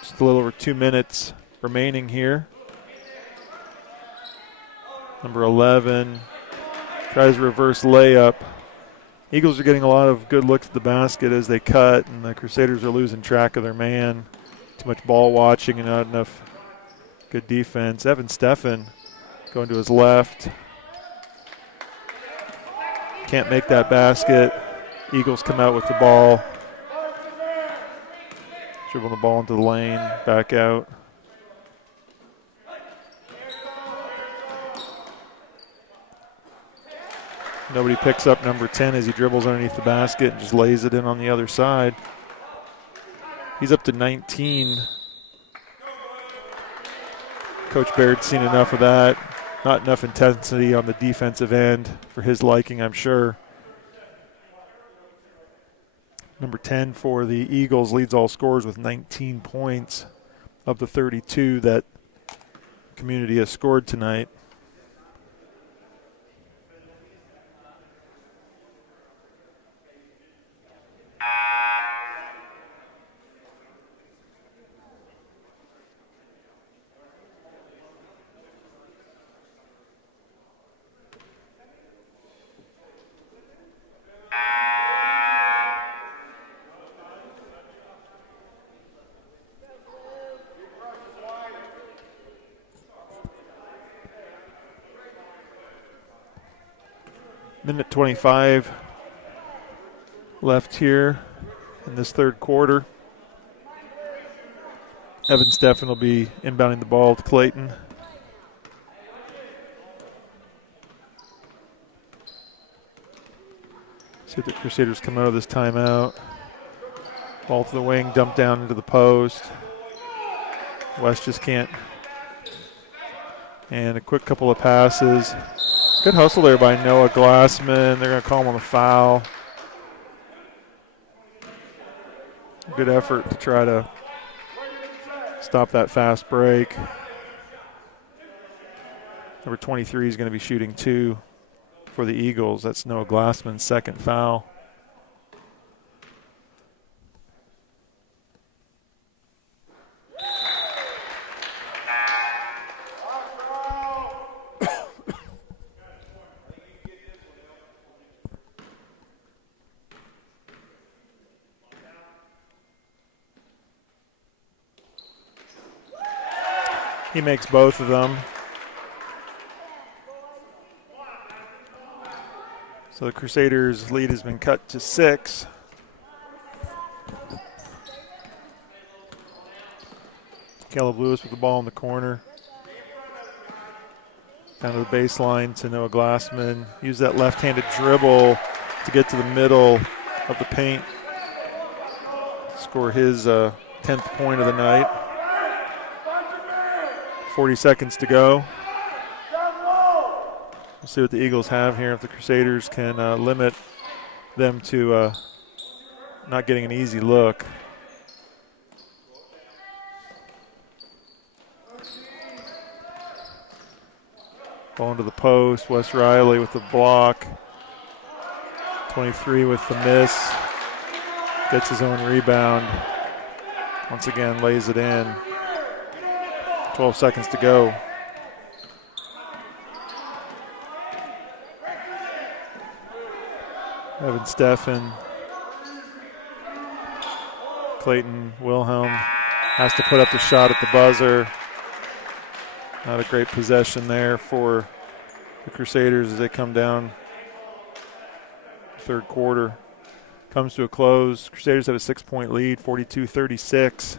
Just a little over 2 minutes remaining here. Number 11 tries a reverse layup. Eagles are getting a lot of good looks at the basket as they cut, and the Crusaders are losing track of their man. Too much ball watching and not enough good defense. Evan Steffen going to his left. Can't make that basket. Eagles come out with the ball. Dribble the ball into the lane, back out. Nobody picks up number 10 as he dribbles underneath the basket and just lays it in on the other side. He's up to 19. Coach Baird's seen enough of that. Not enough intensity on the defensive end for his liking, I'm sure. Number 10 for the Eagles leads all scorers with 19 points of the 32 that Community has scored tonight. Minute 25 left here in this third quarter. Evan Steffen will be inbounding the ball to Clayton. See if the Crusaders come out of this timeout. Ball to the wing, dump down into the post. West just can't. And a quick couple of passes. Good hustle there by Noah Glassman. They're going to call him on the foul. Good effort to try to stop that fast break. Number 23 is going to be shooting 2 for the Eagles. That's Noah Glassman's second foul. He makes both of them. So the Crusaders' lead has been cut to 6. Caleb Lewis with the ball in the corner. Down to the baseline to Noah Glassman. Use that left-handed dribble to get to the middle of the paint. Score his 10th point of the night. 40 seconds to go. We'll see what the Eagles have here. If the Crusaders can limit them to not getting an easy look. Ball into the post. Wes Riley with the block. 23 with the miss. Gets his own rebound. Once again, lays it in. 12 seconds to go. Evan Steffen. Clayton Wilhelm has to put up the shot at the buzzer. Not a great possession there for the Crusaders as they come down. Third quarter comes to a close. Crusaders have a 6-point lead, 42-36.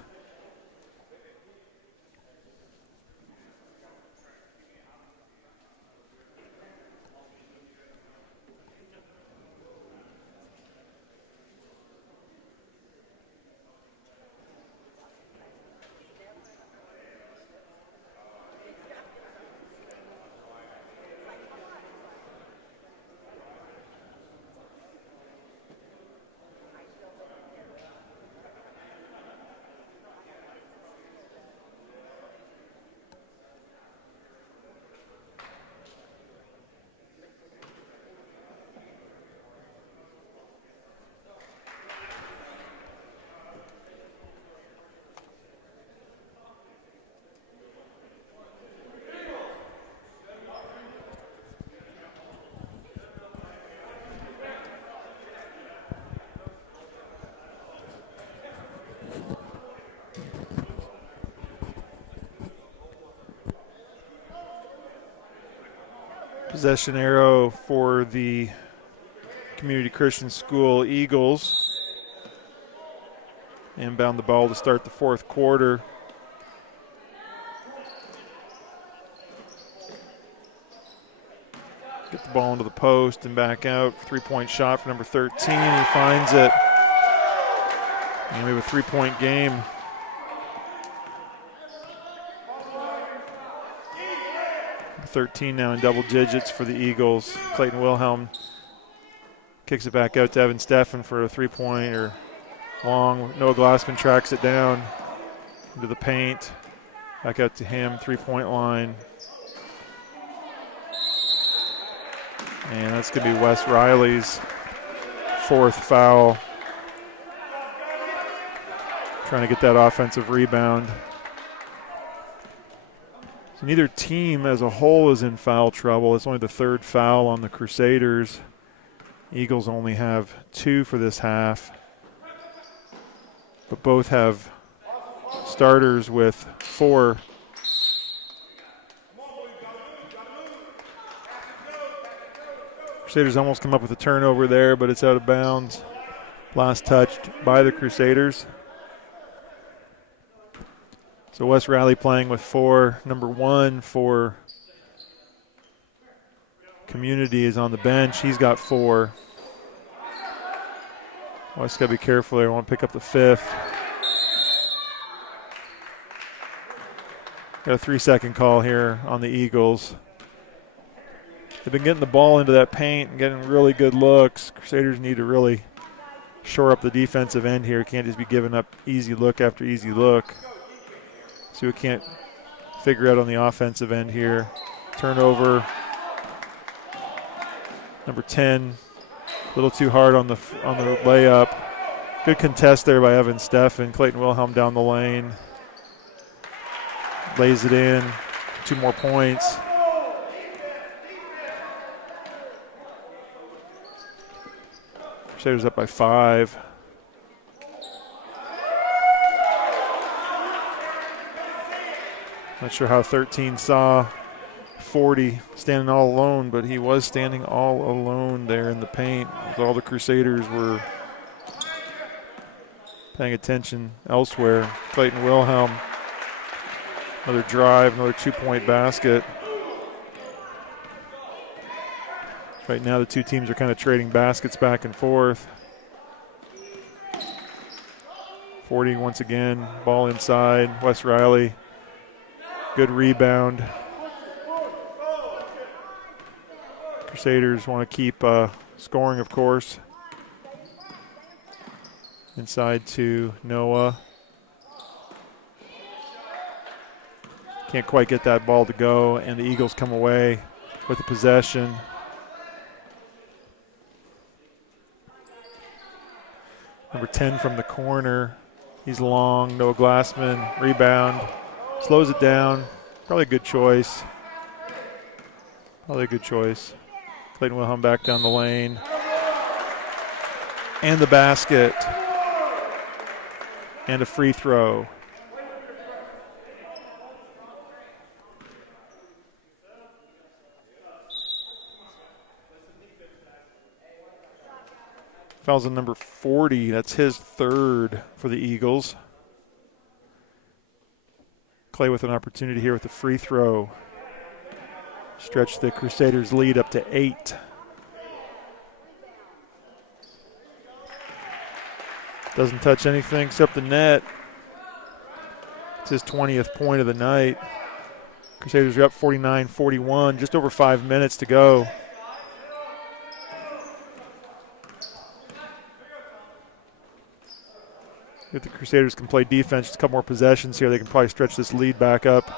Possession arrow for the Community Christian School Eagles. Inbound the ball to start the fourth quarter. Get the ball into the post and back out. Three-point shot for number 13. He finds it. And we have a three-point game. Number 13 now in double digits for the Eagles. Clayton Wilhelm kicks it back out to Evan Steffen for a three-pointer. Long. Noah Glassman tracks it down into the paint. Back out to him, three-point line. And that's going to be Wes Riley's fourth foul. Trying to get that offensive rebound. So neither team as a whole is in foul trouble. It's only the third foul on the Crusaders. Eagles only have 2 for this half. But both have starters with 4. Crusaders almost come up with a turnover there, but it's out of bounds. Last touched by the Crusaders. So Wes Riley playing with 4. Number 1 for Community is on the bench. He's got 4. Wes got to be careful there. I want to pick up the 5th. Got a 3-second call here on the Eagles. They've been getting the ball into that paint and getting really good looks. Crusaders need to really shore up the defensive end here. Can't just be giving up easy look after easy look. See what we can't figure out on the offensive end here. Turnover. Number 10, a little too hard on the layup. Good contest there by Evan Steffen. Clayton Wilhelm down the lane. Lays it in. 2 more points. Crusaders up by 5. Not sure how 13 saw 40 standing all alone, but he was standing all alone there in the paint. All the Crusaders were paying attention elsewhere. Clayton Wilhelm, another drive, another 2-point basket. Right now the two teams are kind of trading baskets back and forth. 40 once again, ball inside. Wes Riley, good rebound. Crusaders want to keep scoring, of course. Inside to Noah. Can't quite get that ball to go, and the Eagles come away with the possession. Number 10 from the corner. He's long. Noah Glassman, rebound. Slows it down. Probably a good choice. Clayton Wilhelm back down the lane. And the basket. And a free throw. Fouls on number 40. That's his 3rd for the Eagles. Clay with an opportunity here with the free throw. Stretch the Crusaders' lead up to 8. Doesn't touch anything except the net. It's his 20th point of the night. Crusaders are up 49-41, just over 5 minutes to go. If the Crusaders can play defense, just a couple more possessions here, they can probably stretch this lead back up.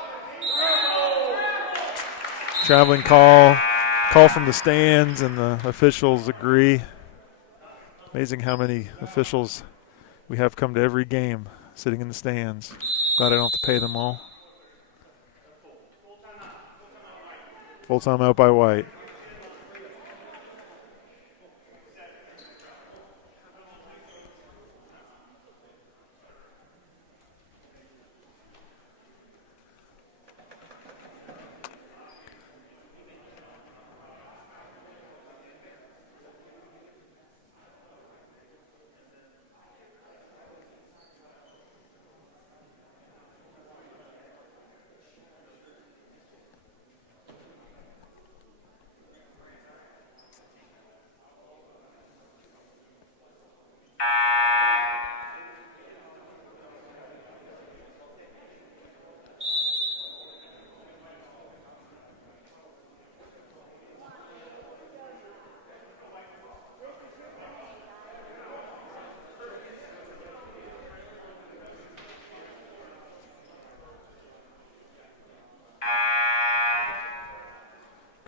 Traveling call from the stands, and the officials agree. Amazing how many officials we have come to every game sitting in the stands. Glad I don't have to pay them all. Full time out by White.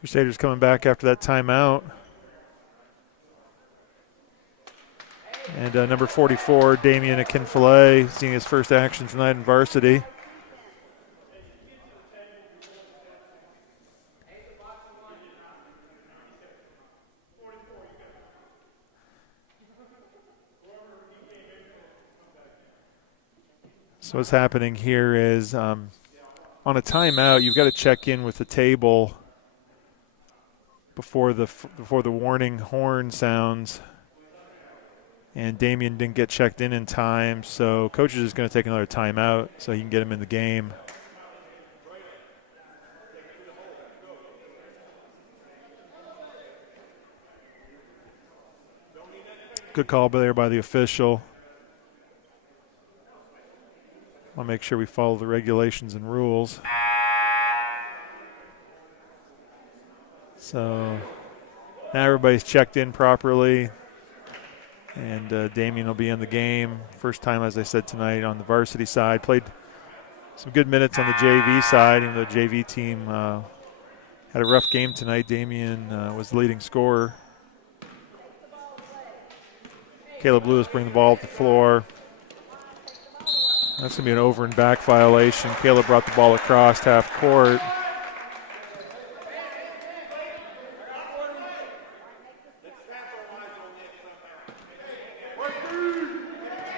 Crusaders coming back after that timeout. And number 44, Damian Akinfale, seeing his first action tonight in varsity. So what's happening here is on a timeout, you've got to check in with the table before the warning horn sounds. And Damian didn't get checked in time, so coach is just going to take another timeout so he can get him in the game. Good call there by the official. I'll make sure we follow the regulations and rules. So now everybody's checked in properly. And Damian will be in the game. First time, as I said, tonight on the varsity side. Played some good minutes on the JV side, even though the JV team had a rough game tonight. Damian was the leading scorer. Caleb Lewis bring the ball up the floor. That's going to be an over and back violation. Caleb brought the ball across half court.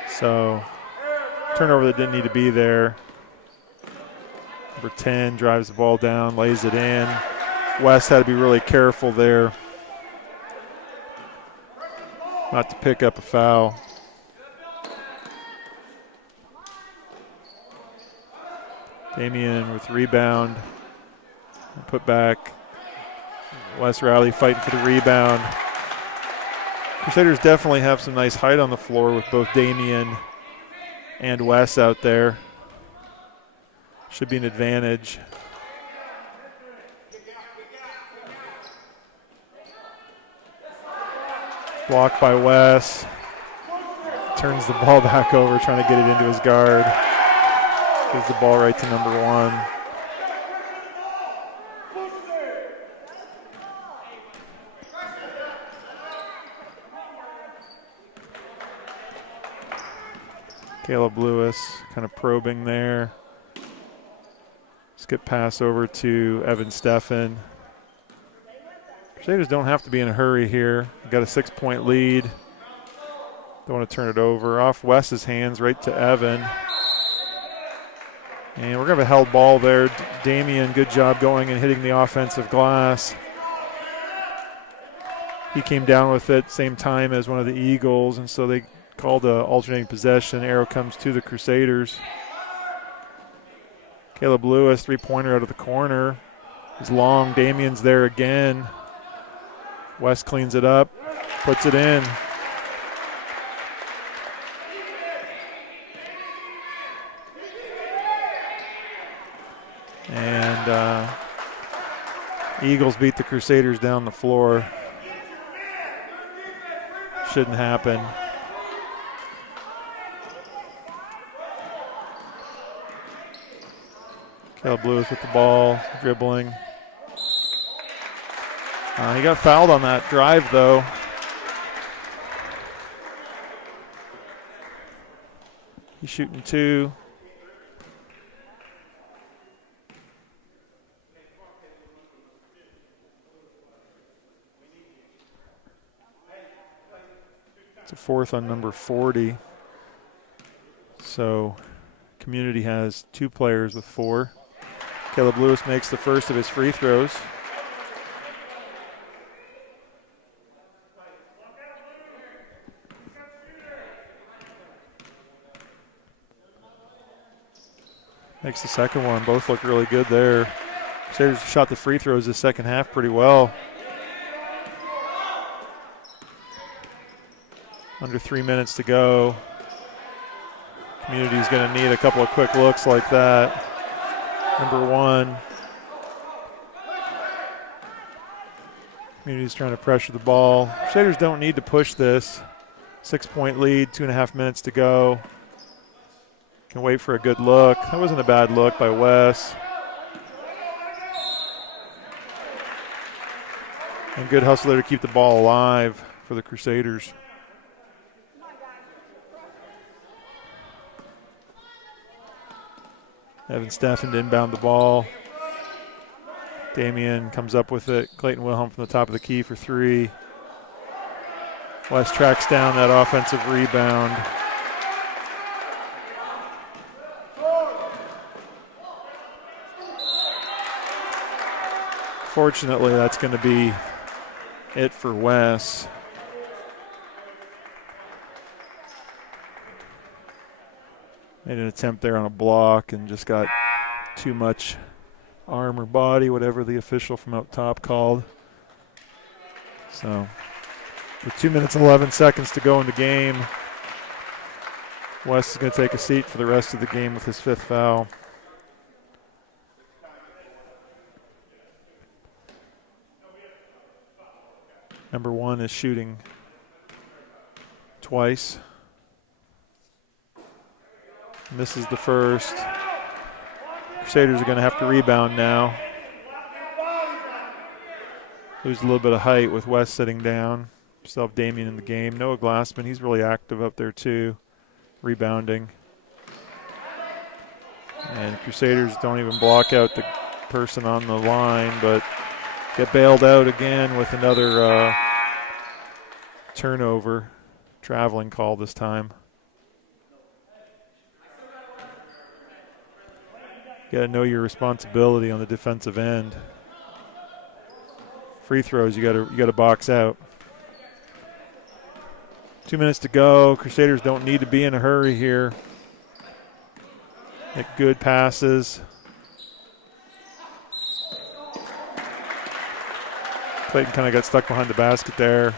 So, turnover that didn't need to be there. Number 10 drives the ball down, lays it in. West had to be really careful there not to pick up a foul. Damian with rebound. Put back. West Riley fighting for the rebound. Crusaders definitely have some nice height on the floor with both Damian and Wes out there. Should be an advantage. Blocked by Wes. Turns the ball back over, trying to get it into his guard. Gives the ball right to number 1. Caleb Lewis kind of probing there. Skip pass over to Evan Steffen. Crusaders don't have to be in a hurry here. Got a 6-point lead. Don't want to turn it over. Off Wes's hands right to Evan. And we're going to have a held ball there. Damian, good job going and hitting the offensive glass. He came down with it same time as one of the Eagles, and so they called a alternating possession. Arrow comes to the Crusaders. Caleb Lewis, three-pointer out of the corner. Is long. Damian's there again. West cleans it up, puts it in. And Eagles beat the Crusaders down the floor. Shouldn't happen. Caleb Lewis with the ball, dribbling. He got fouled on that drive, though. He's shooting 2. It's a 4th on number 40. So Community has 2 players with 4. Caleb Lewis makes the first of his free throws. Makes the second one. Both look really good there. Crusaders shot the free throws the second half pretty well. Under 3 minutes to go. Community's going to need a couple of quick looks like that. Number 1. Community's trying to pressure the ball. Crusaders don't need to push this. 6-point lead, 2.5 minutes to go. Can wait for a good look. That wasn't a bad look by Wes. And good hustle there to keep the ball alive for the Crusaders. Evan Steffen to inbound the ball. Damian comes up with it. Clayton Wilhelm from the top of the key for three. West tracks down that offensive rebound. Fortunately, that's going to be it for Wes. Made an attempt there on a block and just got too much arm or body, whatever the official from up top called. So, with 2 minutes 11 seconds to go in the game, Wes is going to take a seat for the rest of the game with his 5th foul. Number 1 is shooting twice. Misses the first. Crusaders are going to have to rebound now. Lose a little bit of height with West sitting down. Still have Damien in the game. Noah Glassman, he's really active up there too, rebounding. And Crusaders don't even block out the person on the line, but get bailed out again with another turnover. Traveling call this time. You got to know your responsibility on the defensive end. Free throws, you got to box out. 2 minutes to go. Crusaders don't need to be in a hurry here. Make good passes. Clayton kind of got stuck behind the basket there.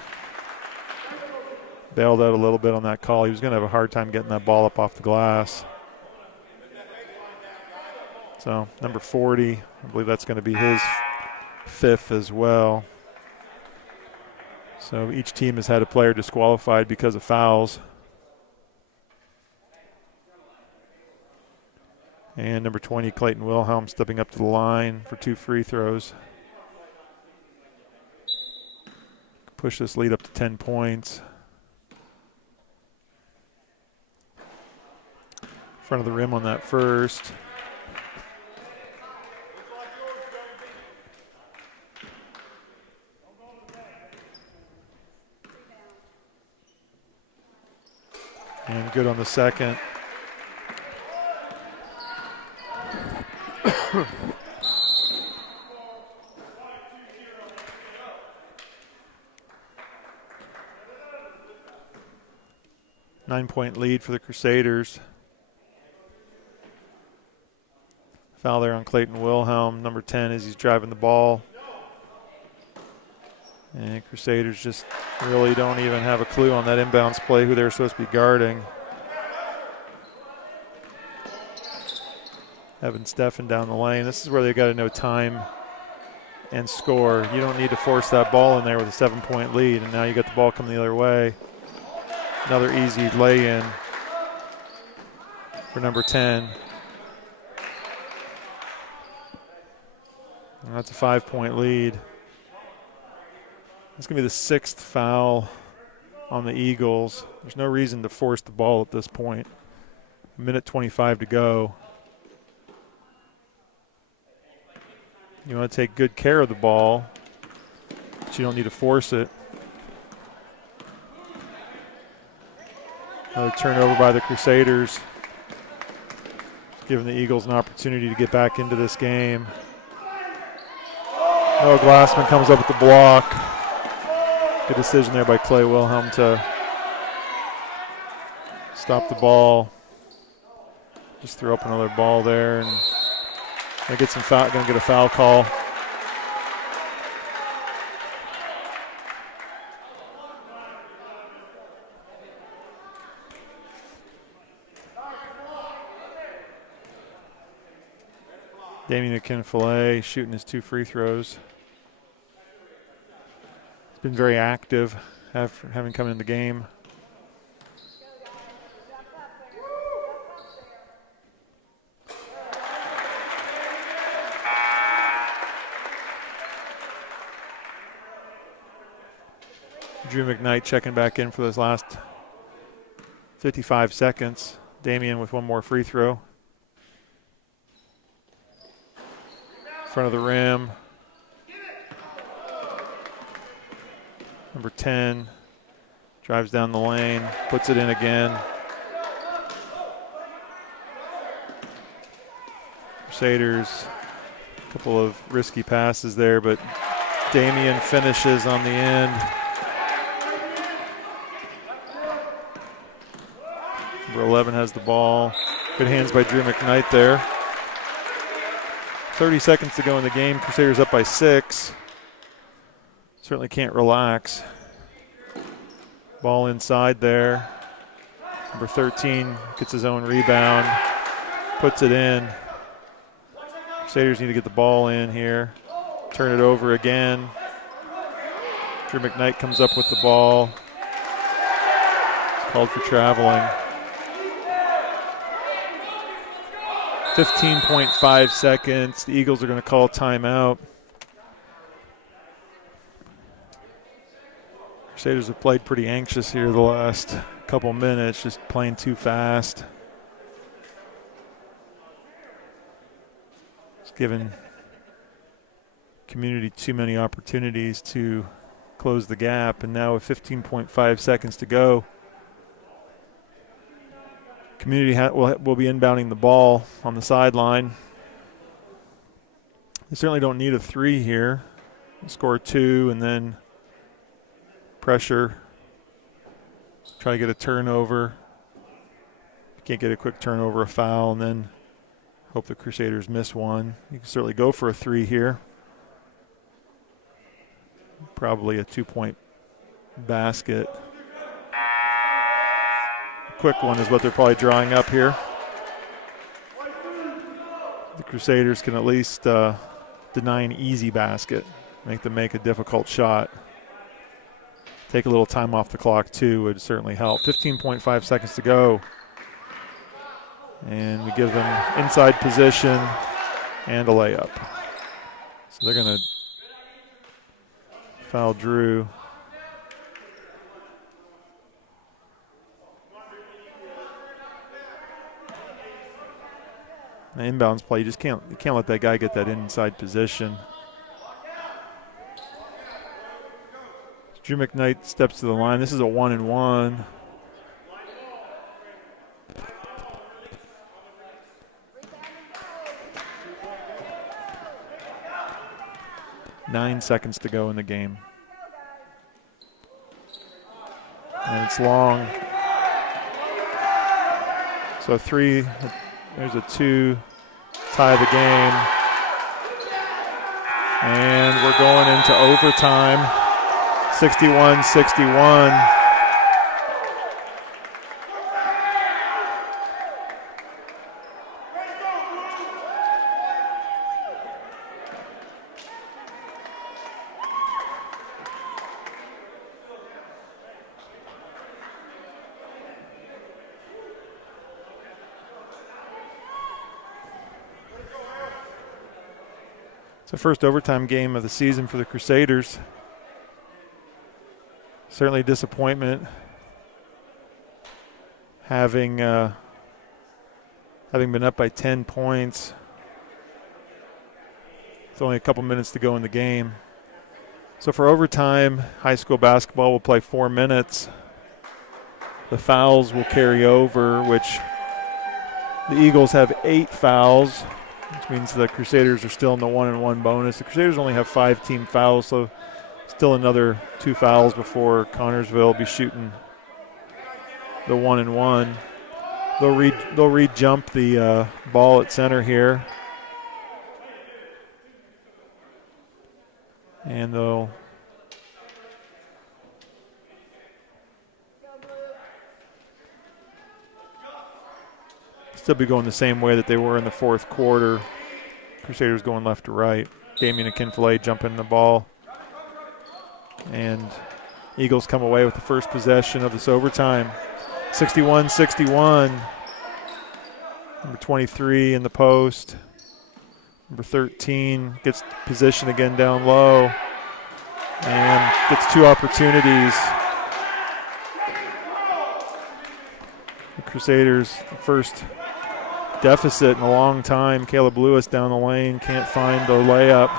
Bailed out a little bit on that call. He was going to have a hard time getting that ball up off the glass. So number 40, I believe that's going to be his 5th as well. So each team has had a player disqualified because of fouls. And number 20, Clayton Wilhelm, stepping up to the line for 2 free throws. Push this lead up to 10 points. Front of the rim on that first. And good on the second. Nine-point lead for the Crusaders. Foul there on Clayton Wilhelm, number 10, as he's driving the ball. And Crusaders just really don't even have a clue on that inbounds play who they're supposed to be guarding. Evan Steffen down the lane. This is where they got to know time and score. You don't need to force that ball in there with a 7-point lead, and now you got the ball coming the other way. Another easy lay-in for number 10. And that's a 5-point lead. It's going to be the 6th foul on the Eagles. There's no reason to force the ball at this point. 1:25 to go. You want to take good care of the ball, but you don't need to force it. Another turnover by the Crusaders, giving the Eagles an opportunity to get back into this game. Noah Glassman comes up with the block. Good decision there by Clay Wilhelm to stop the ball. Just threw up another ball there, and gonna get a foul call. Damien Akinfale shooting his 2 free throws. He's been very active after having come in the game. Drew McKnight checking back in for those last 55 seconds. Damian with one more free throw. Front of the rim. Number 10 drives down the lane, puts it in again. Crusaders, a couple of risky passes there, but Damian finishes on the end. Number 11 has the ball. Good hands by Drew McKnight there. 30 seconds to go in the game. Crusaders up by 6. Certainly can't relax. Ball inside there. Number 13 gets his own rebound, puts it in. Crusaders need to get the ball in here. Turn it over again. Drew McKnight comes up with the ball. It's called for traveling. 15.5 seconds. The Eagles are going to call timeout. Crusaders have played pretty anxious here the last couple minutes, just playing too fast. It's given community too many opportunities to close the gap, and now with 15.5 seconds to go, community will be inbounding the ball on the sideline. They certainly don't need a 3 here. Score 2 and then pressure, try to get a turnover. If you can't get a quick turnover, a foul, and then hope the Crusaders miss one. You can certainly go for a 3 here. Probably a 2-point basket. A quick one is what they're probably drawing up here. The Crusaders can at least deny an easy basket, make them make a difficult shot. Take a little time off the clock, too, would certainly help. 15.5 seconds to go. And we give them inside position and a layup. So they're going to foul Drew. The inbounds play, you can't let that guy get that inside position. Drew McKnight steps to the line. This is a 1-and-1. Nine seconds to go in the game. And it's long. So a 3, there's a 2, tie the game. And we're going into overtime. 61-61. It's the first overtime game of the season for the Crusaders. Certainly disappointment having been up by 10 points. It's only a couple minutes to go in the game. So for overtime, high school basketball will play 4 minutes. The fouls will carry over, which the Eagles have 8 fouls, which means the Crusaders are still in the 1-and-1 bonus. The Crusaders only have 5 team fouls, so still another 2 fouls before Connersville will be shooting the 1-and-1. They'll re-jump the ball at center here. And they'll still be going the same way that they were in the fourth quarter. Crusaders going left to right. Damian Akinfale jumping the ball. And Eagles come away with the first possession of this overtime. 61-61. Number 23 in the post. Number 13 gets position again down low and gets 2 opportunities. Crusaders' first deficit in a long time. Caleb Lewis down the lane, can't find the layup.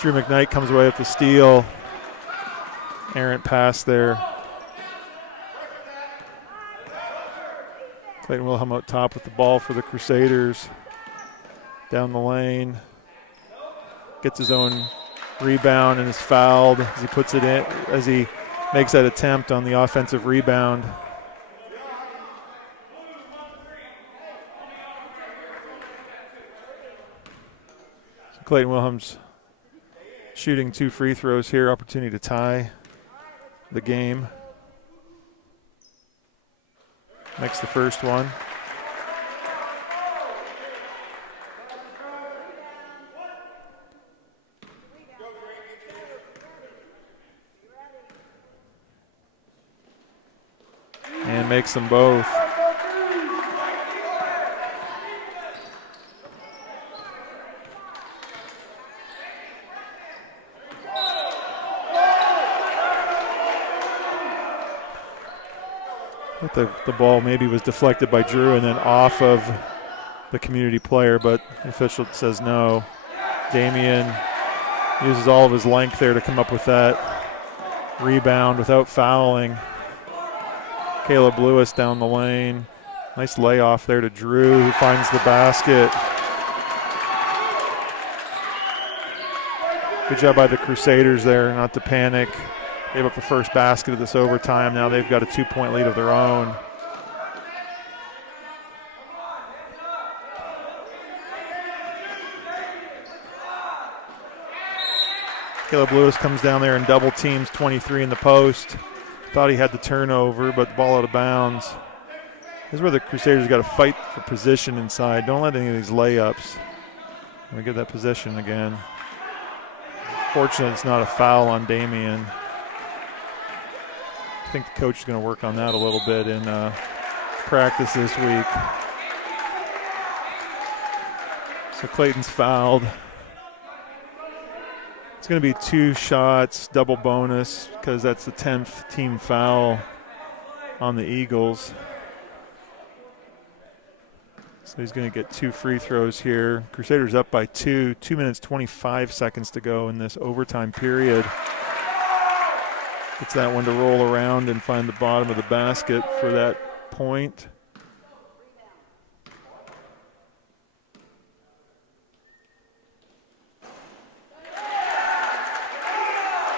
Drew McKnight comes away with the steal. Errant pass there. Clayton Wilhelm out top with the ball for the Crusaders. Down the lane. Gets his own rebound and is fouled as he puts it in, as he makes that attempt on the offensive rebound. So Clayton Wilhelm's shooting 2 free throws here, opportunity to tie the game. Makes the first one. And makes them both. The ball maybe was deflected by Drew and then off of the community player, but the official says no. Damian uses all of his length there to come up with that rebound without fouling. Caleb Lewis down the lane. Nice layoff there to Drew, who finds the basket. Good job by the Crusaders there not to panic. Gave up the first basket of this overtime. Now they've got a 2-point lead of their own. Caleb Lewis comes down there and double teams 23 in the post. Thought he had the turnover, but the ball out of bounds. This is where the Crusaders got to fight for position inside. Don't let any of these layups. We get that position again. Fortunate it's not a foul on Damian. I think the coach is going to work on that a little bit in practice this week. So Clayton's fouled. It's going to be 2 shots, double bonus, because that's the 10th team foul on the Eagles. So he's going to get 2 free throws here. Crusaders up by 2, 2 minutes, 25 seconds to go in this overtime period. Gets that one to roll around and find the bottom of the basket for that point.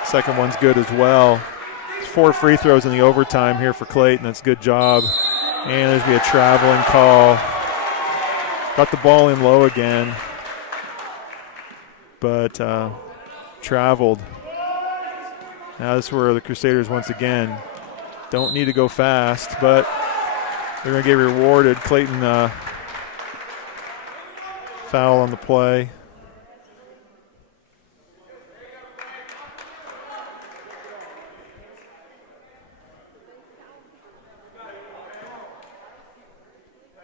Second one's good as well. It's 4 free throws in the overtime here for Clayton. That's a good job. And there's going to be a traveling call. Got the ball in low again, but traveled. Now this is where the Crusaders once again don't need to go fast, but they're going to get rewarded. Clayton foul on the play.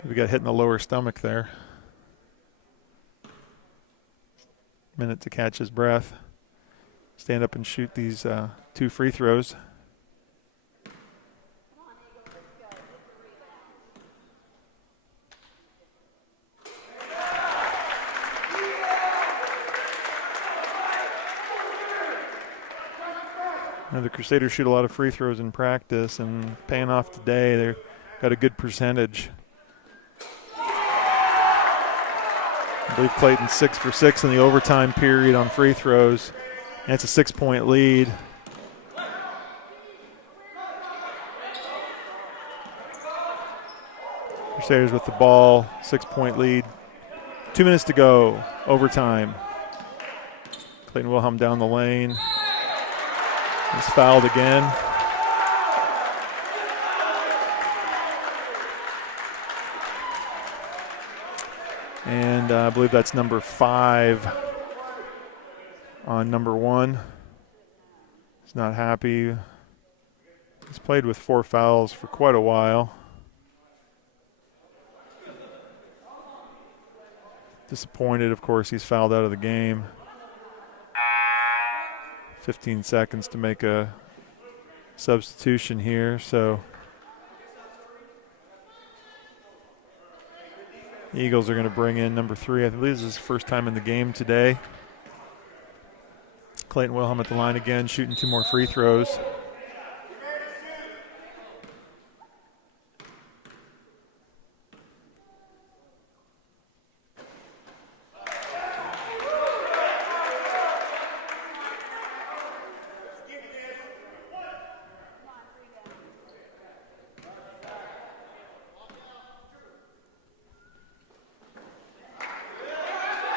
We got hit in the lower stomach there. Minute to catch his breath. Stand up and shoot these 2 free throws. Now the Crusaders shoot a lot of free throws in practice and paying off today. They've got a good percentage. I believe Clayton's 6 for 6 in the overtime period on free throws. And it's a 6-point lead. Crusaders with the ball, 6-point lead. 2 minutes to go, overtime. Clayton Wilhelm down the lane. He's fouled again. And I believe that's number 5 on number 1. He's not happy. He's played with 4 fouls for quite a while. Disappointed, of course, he's fouled out of the game. 15 seconds to make a substitution here, so The Eagles are going to bring in number 3. I believe this is his first time in the game today. Clayton Wilhelm at the line again, shooting 2 more free throws.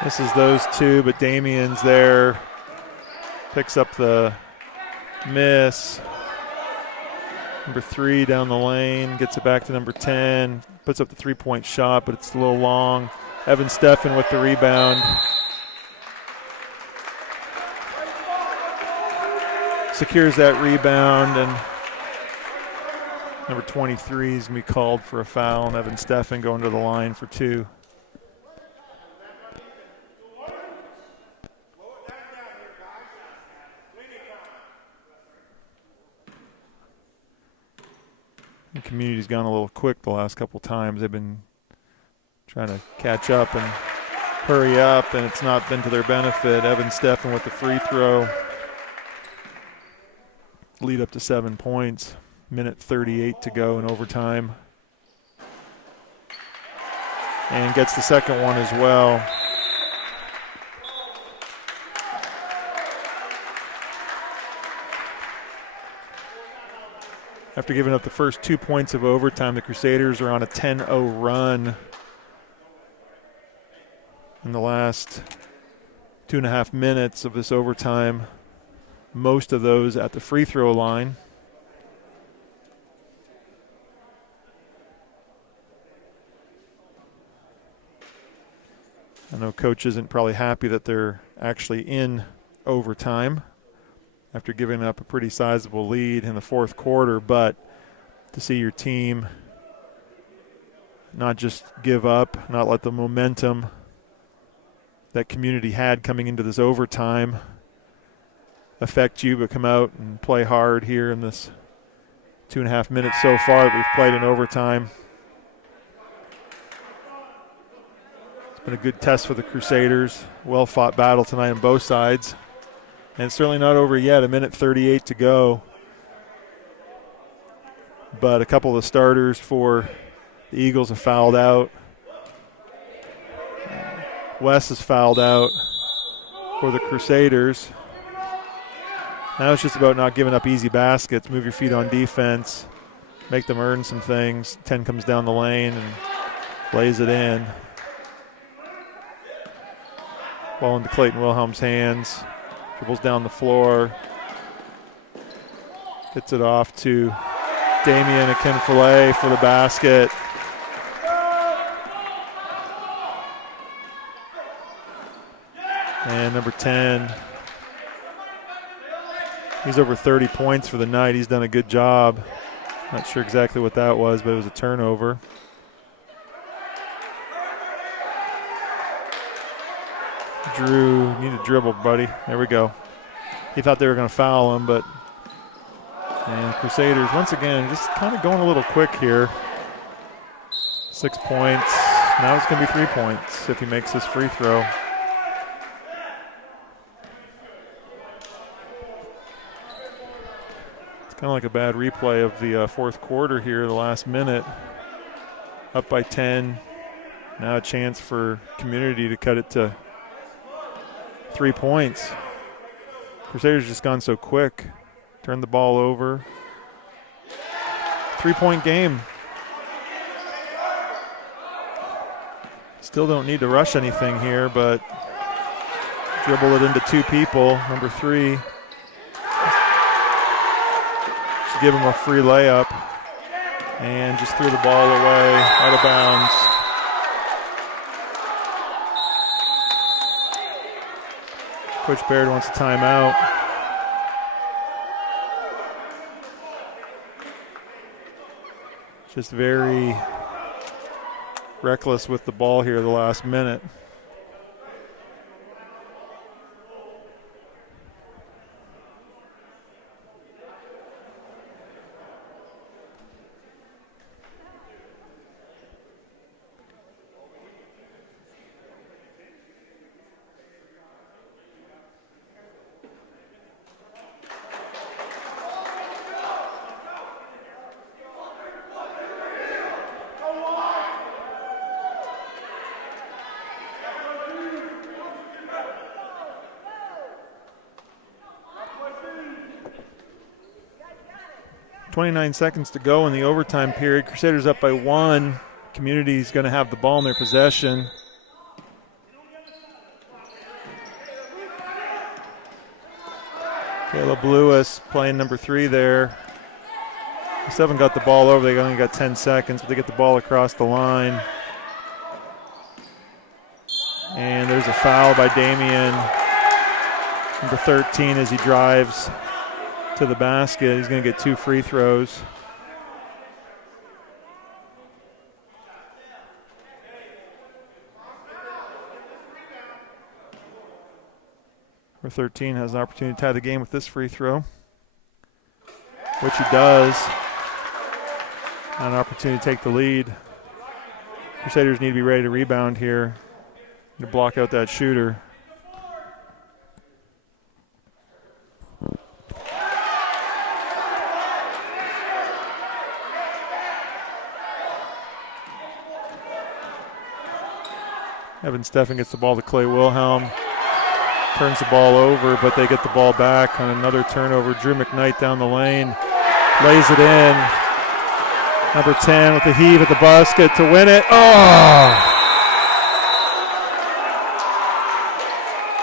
This is those 2, but Damian's there. Picks up the miss. Number 3 down the lane, gets it back to number 10. Puts up the 3-point shot, but it's a little long. Evan Steffen with the rebound. Secures that rebound, and number 23 is going to be called for a foul, and Evan Steffen going to the line for 2. The community's gone a little quick the last couple times. They've been trying to catch up and hurry up, and it's not been to their benefit. Evan Steffen with the free throw. Lead up to 7 points. Minute 38 to go in overtime. And gets the second one as well. After giving up the first 2 points of overtime, the Crusaders are on a 10-0 run in the last 2.5 minutes of this overtime. Most of those at the free throw line. I know coach isn't probably happy that they're actually in overtime after giving up a pretty sizable lead in the fourth quarter, but to see your team not just give up, not let the momentum that community had coming into this overtime affect you, but come out and play hard here in this 2.5 minutes so far that we've played in overtime. It's been a good test for the Crusaders. Well-fought battle tonight on both sides. And it's certainly not over yet, a minute 38 to go. But a couple of the starters for the Eagles have fouled out. Wes has fouled out for the Crusaders. Now it's just about not giving up easy baskets. Move your feet on defense. Make them earn some things. 10 comes down the lane and lays it in. Ball into Clayton Wilhelm's hands. Dribbles down the floor. Gets it off to Damian Akinfale for the basket. And number 10. He's over 30 points for the night. He's done a good job. Not sure exactly what that was, but it was a turnover. Drew, you need to dribble, buddy. There we go. He thought they were going to foul him, but and Crusaders, once again, just kind of going a little quick here. 6 points. Now it's going to be 3 points if he makes this free throw. It's kind of like a bad replay of the fourth quarter here, the last minute. Up by 10. Now a chance for community to cut it to 3 points. Crusaders just gone so quick. Turned the ball over. 3-point game. Still don't need to rush anything here, but dribble it into 2 people. Number 3. Should give him a free layup. And just threw the ball away out of bounds. Coach Baird wants a timeout. Just very reckless with the ball here the last minute. 29 seconds to go in the overtime period. Crusaders up by 1. Community's going to have the ball in their possession. Caleb Lewis playing number 3 there. The 7 got the ball over. They only got 10 seconds, but they get the ball across the line. And there's a foul by Damian, number 13, as he drives to the basket. He's going to get 2 free throws. Number 13 has an opportunity to tie the game with this free throw, which he does. An opportunity to take the lead. Crusaders need to be ready to rebound here to block out that shooter. Evan Steffen gets the ball to Clay Wilhelm. Turns the ball over, but they get the ball back on another turnover. Drew McKnight down the lane. Lays it in. Number 10 with the heave at the basket to win it. Oh!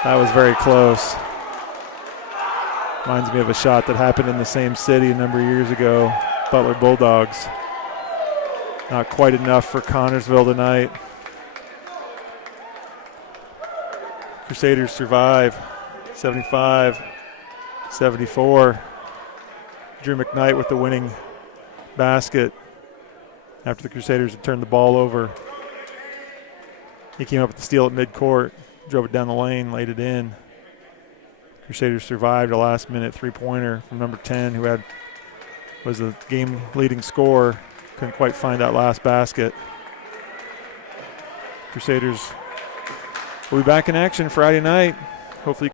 That was very close. Reminds me of a shot that happened in the same city a number of years ago. Butler Bulldogs. Not quite enough for Connersville tonight. Crusaders survive. 75-74. Drew McKnight with the winning basket after the Crusaders had turned the ball over. He came up with the steal at midcourt, drove it down the lane, laid it in. Crusaders survived a last-minute three-pointer from number 10, who was the game-leading scorer. Couldn't quite find that last basket. Crusaders will be back in action Friday night. Hopefully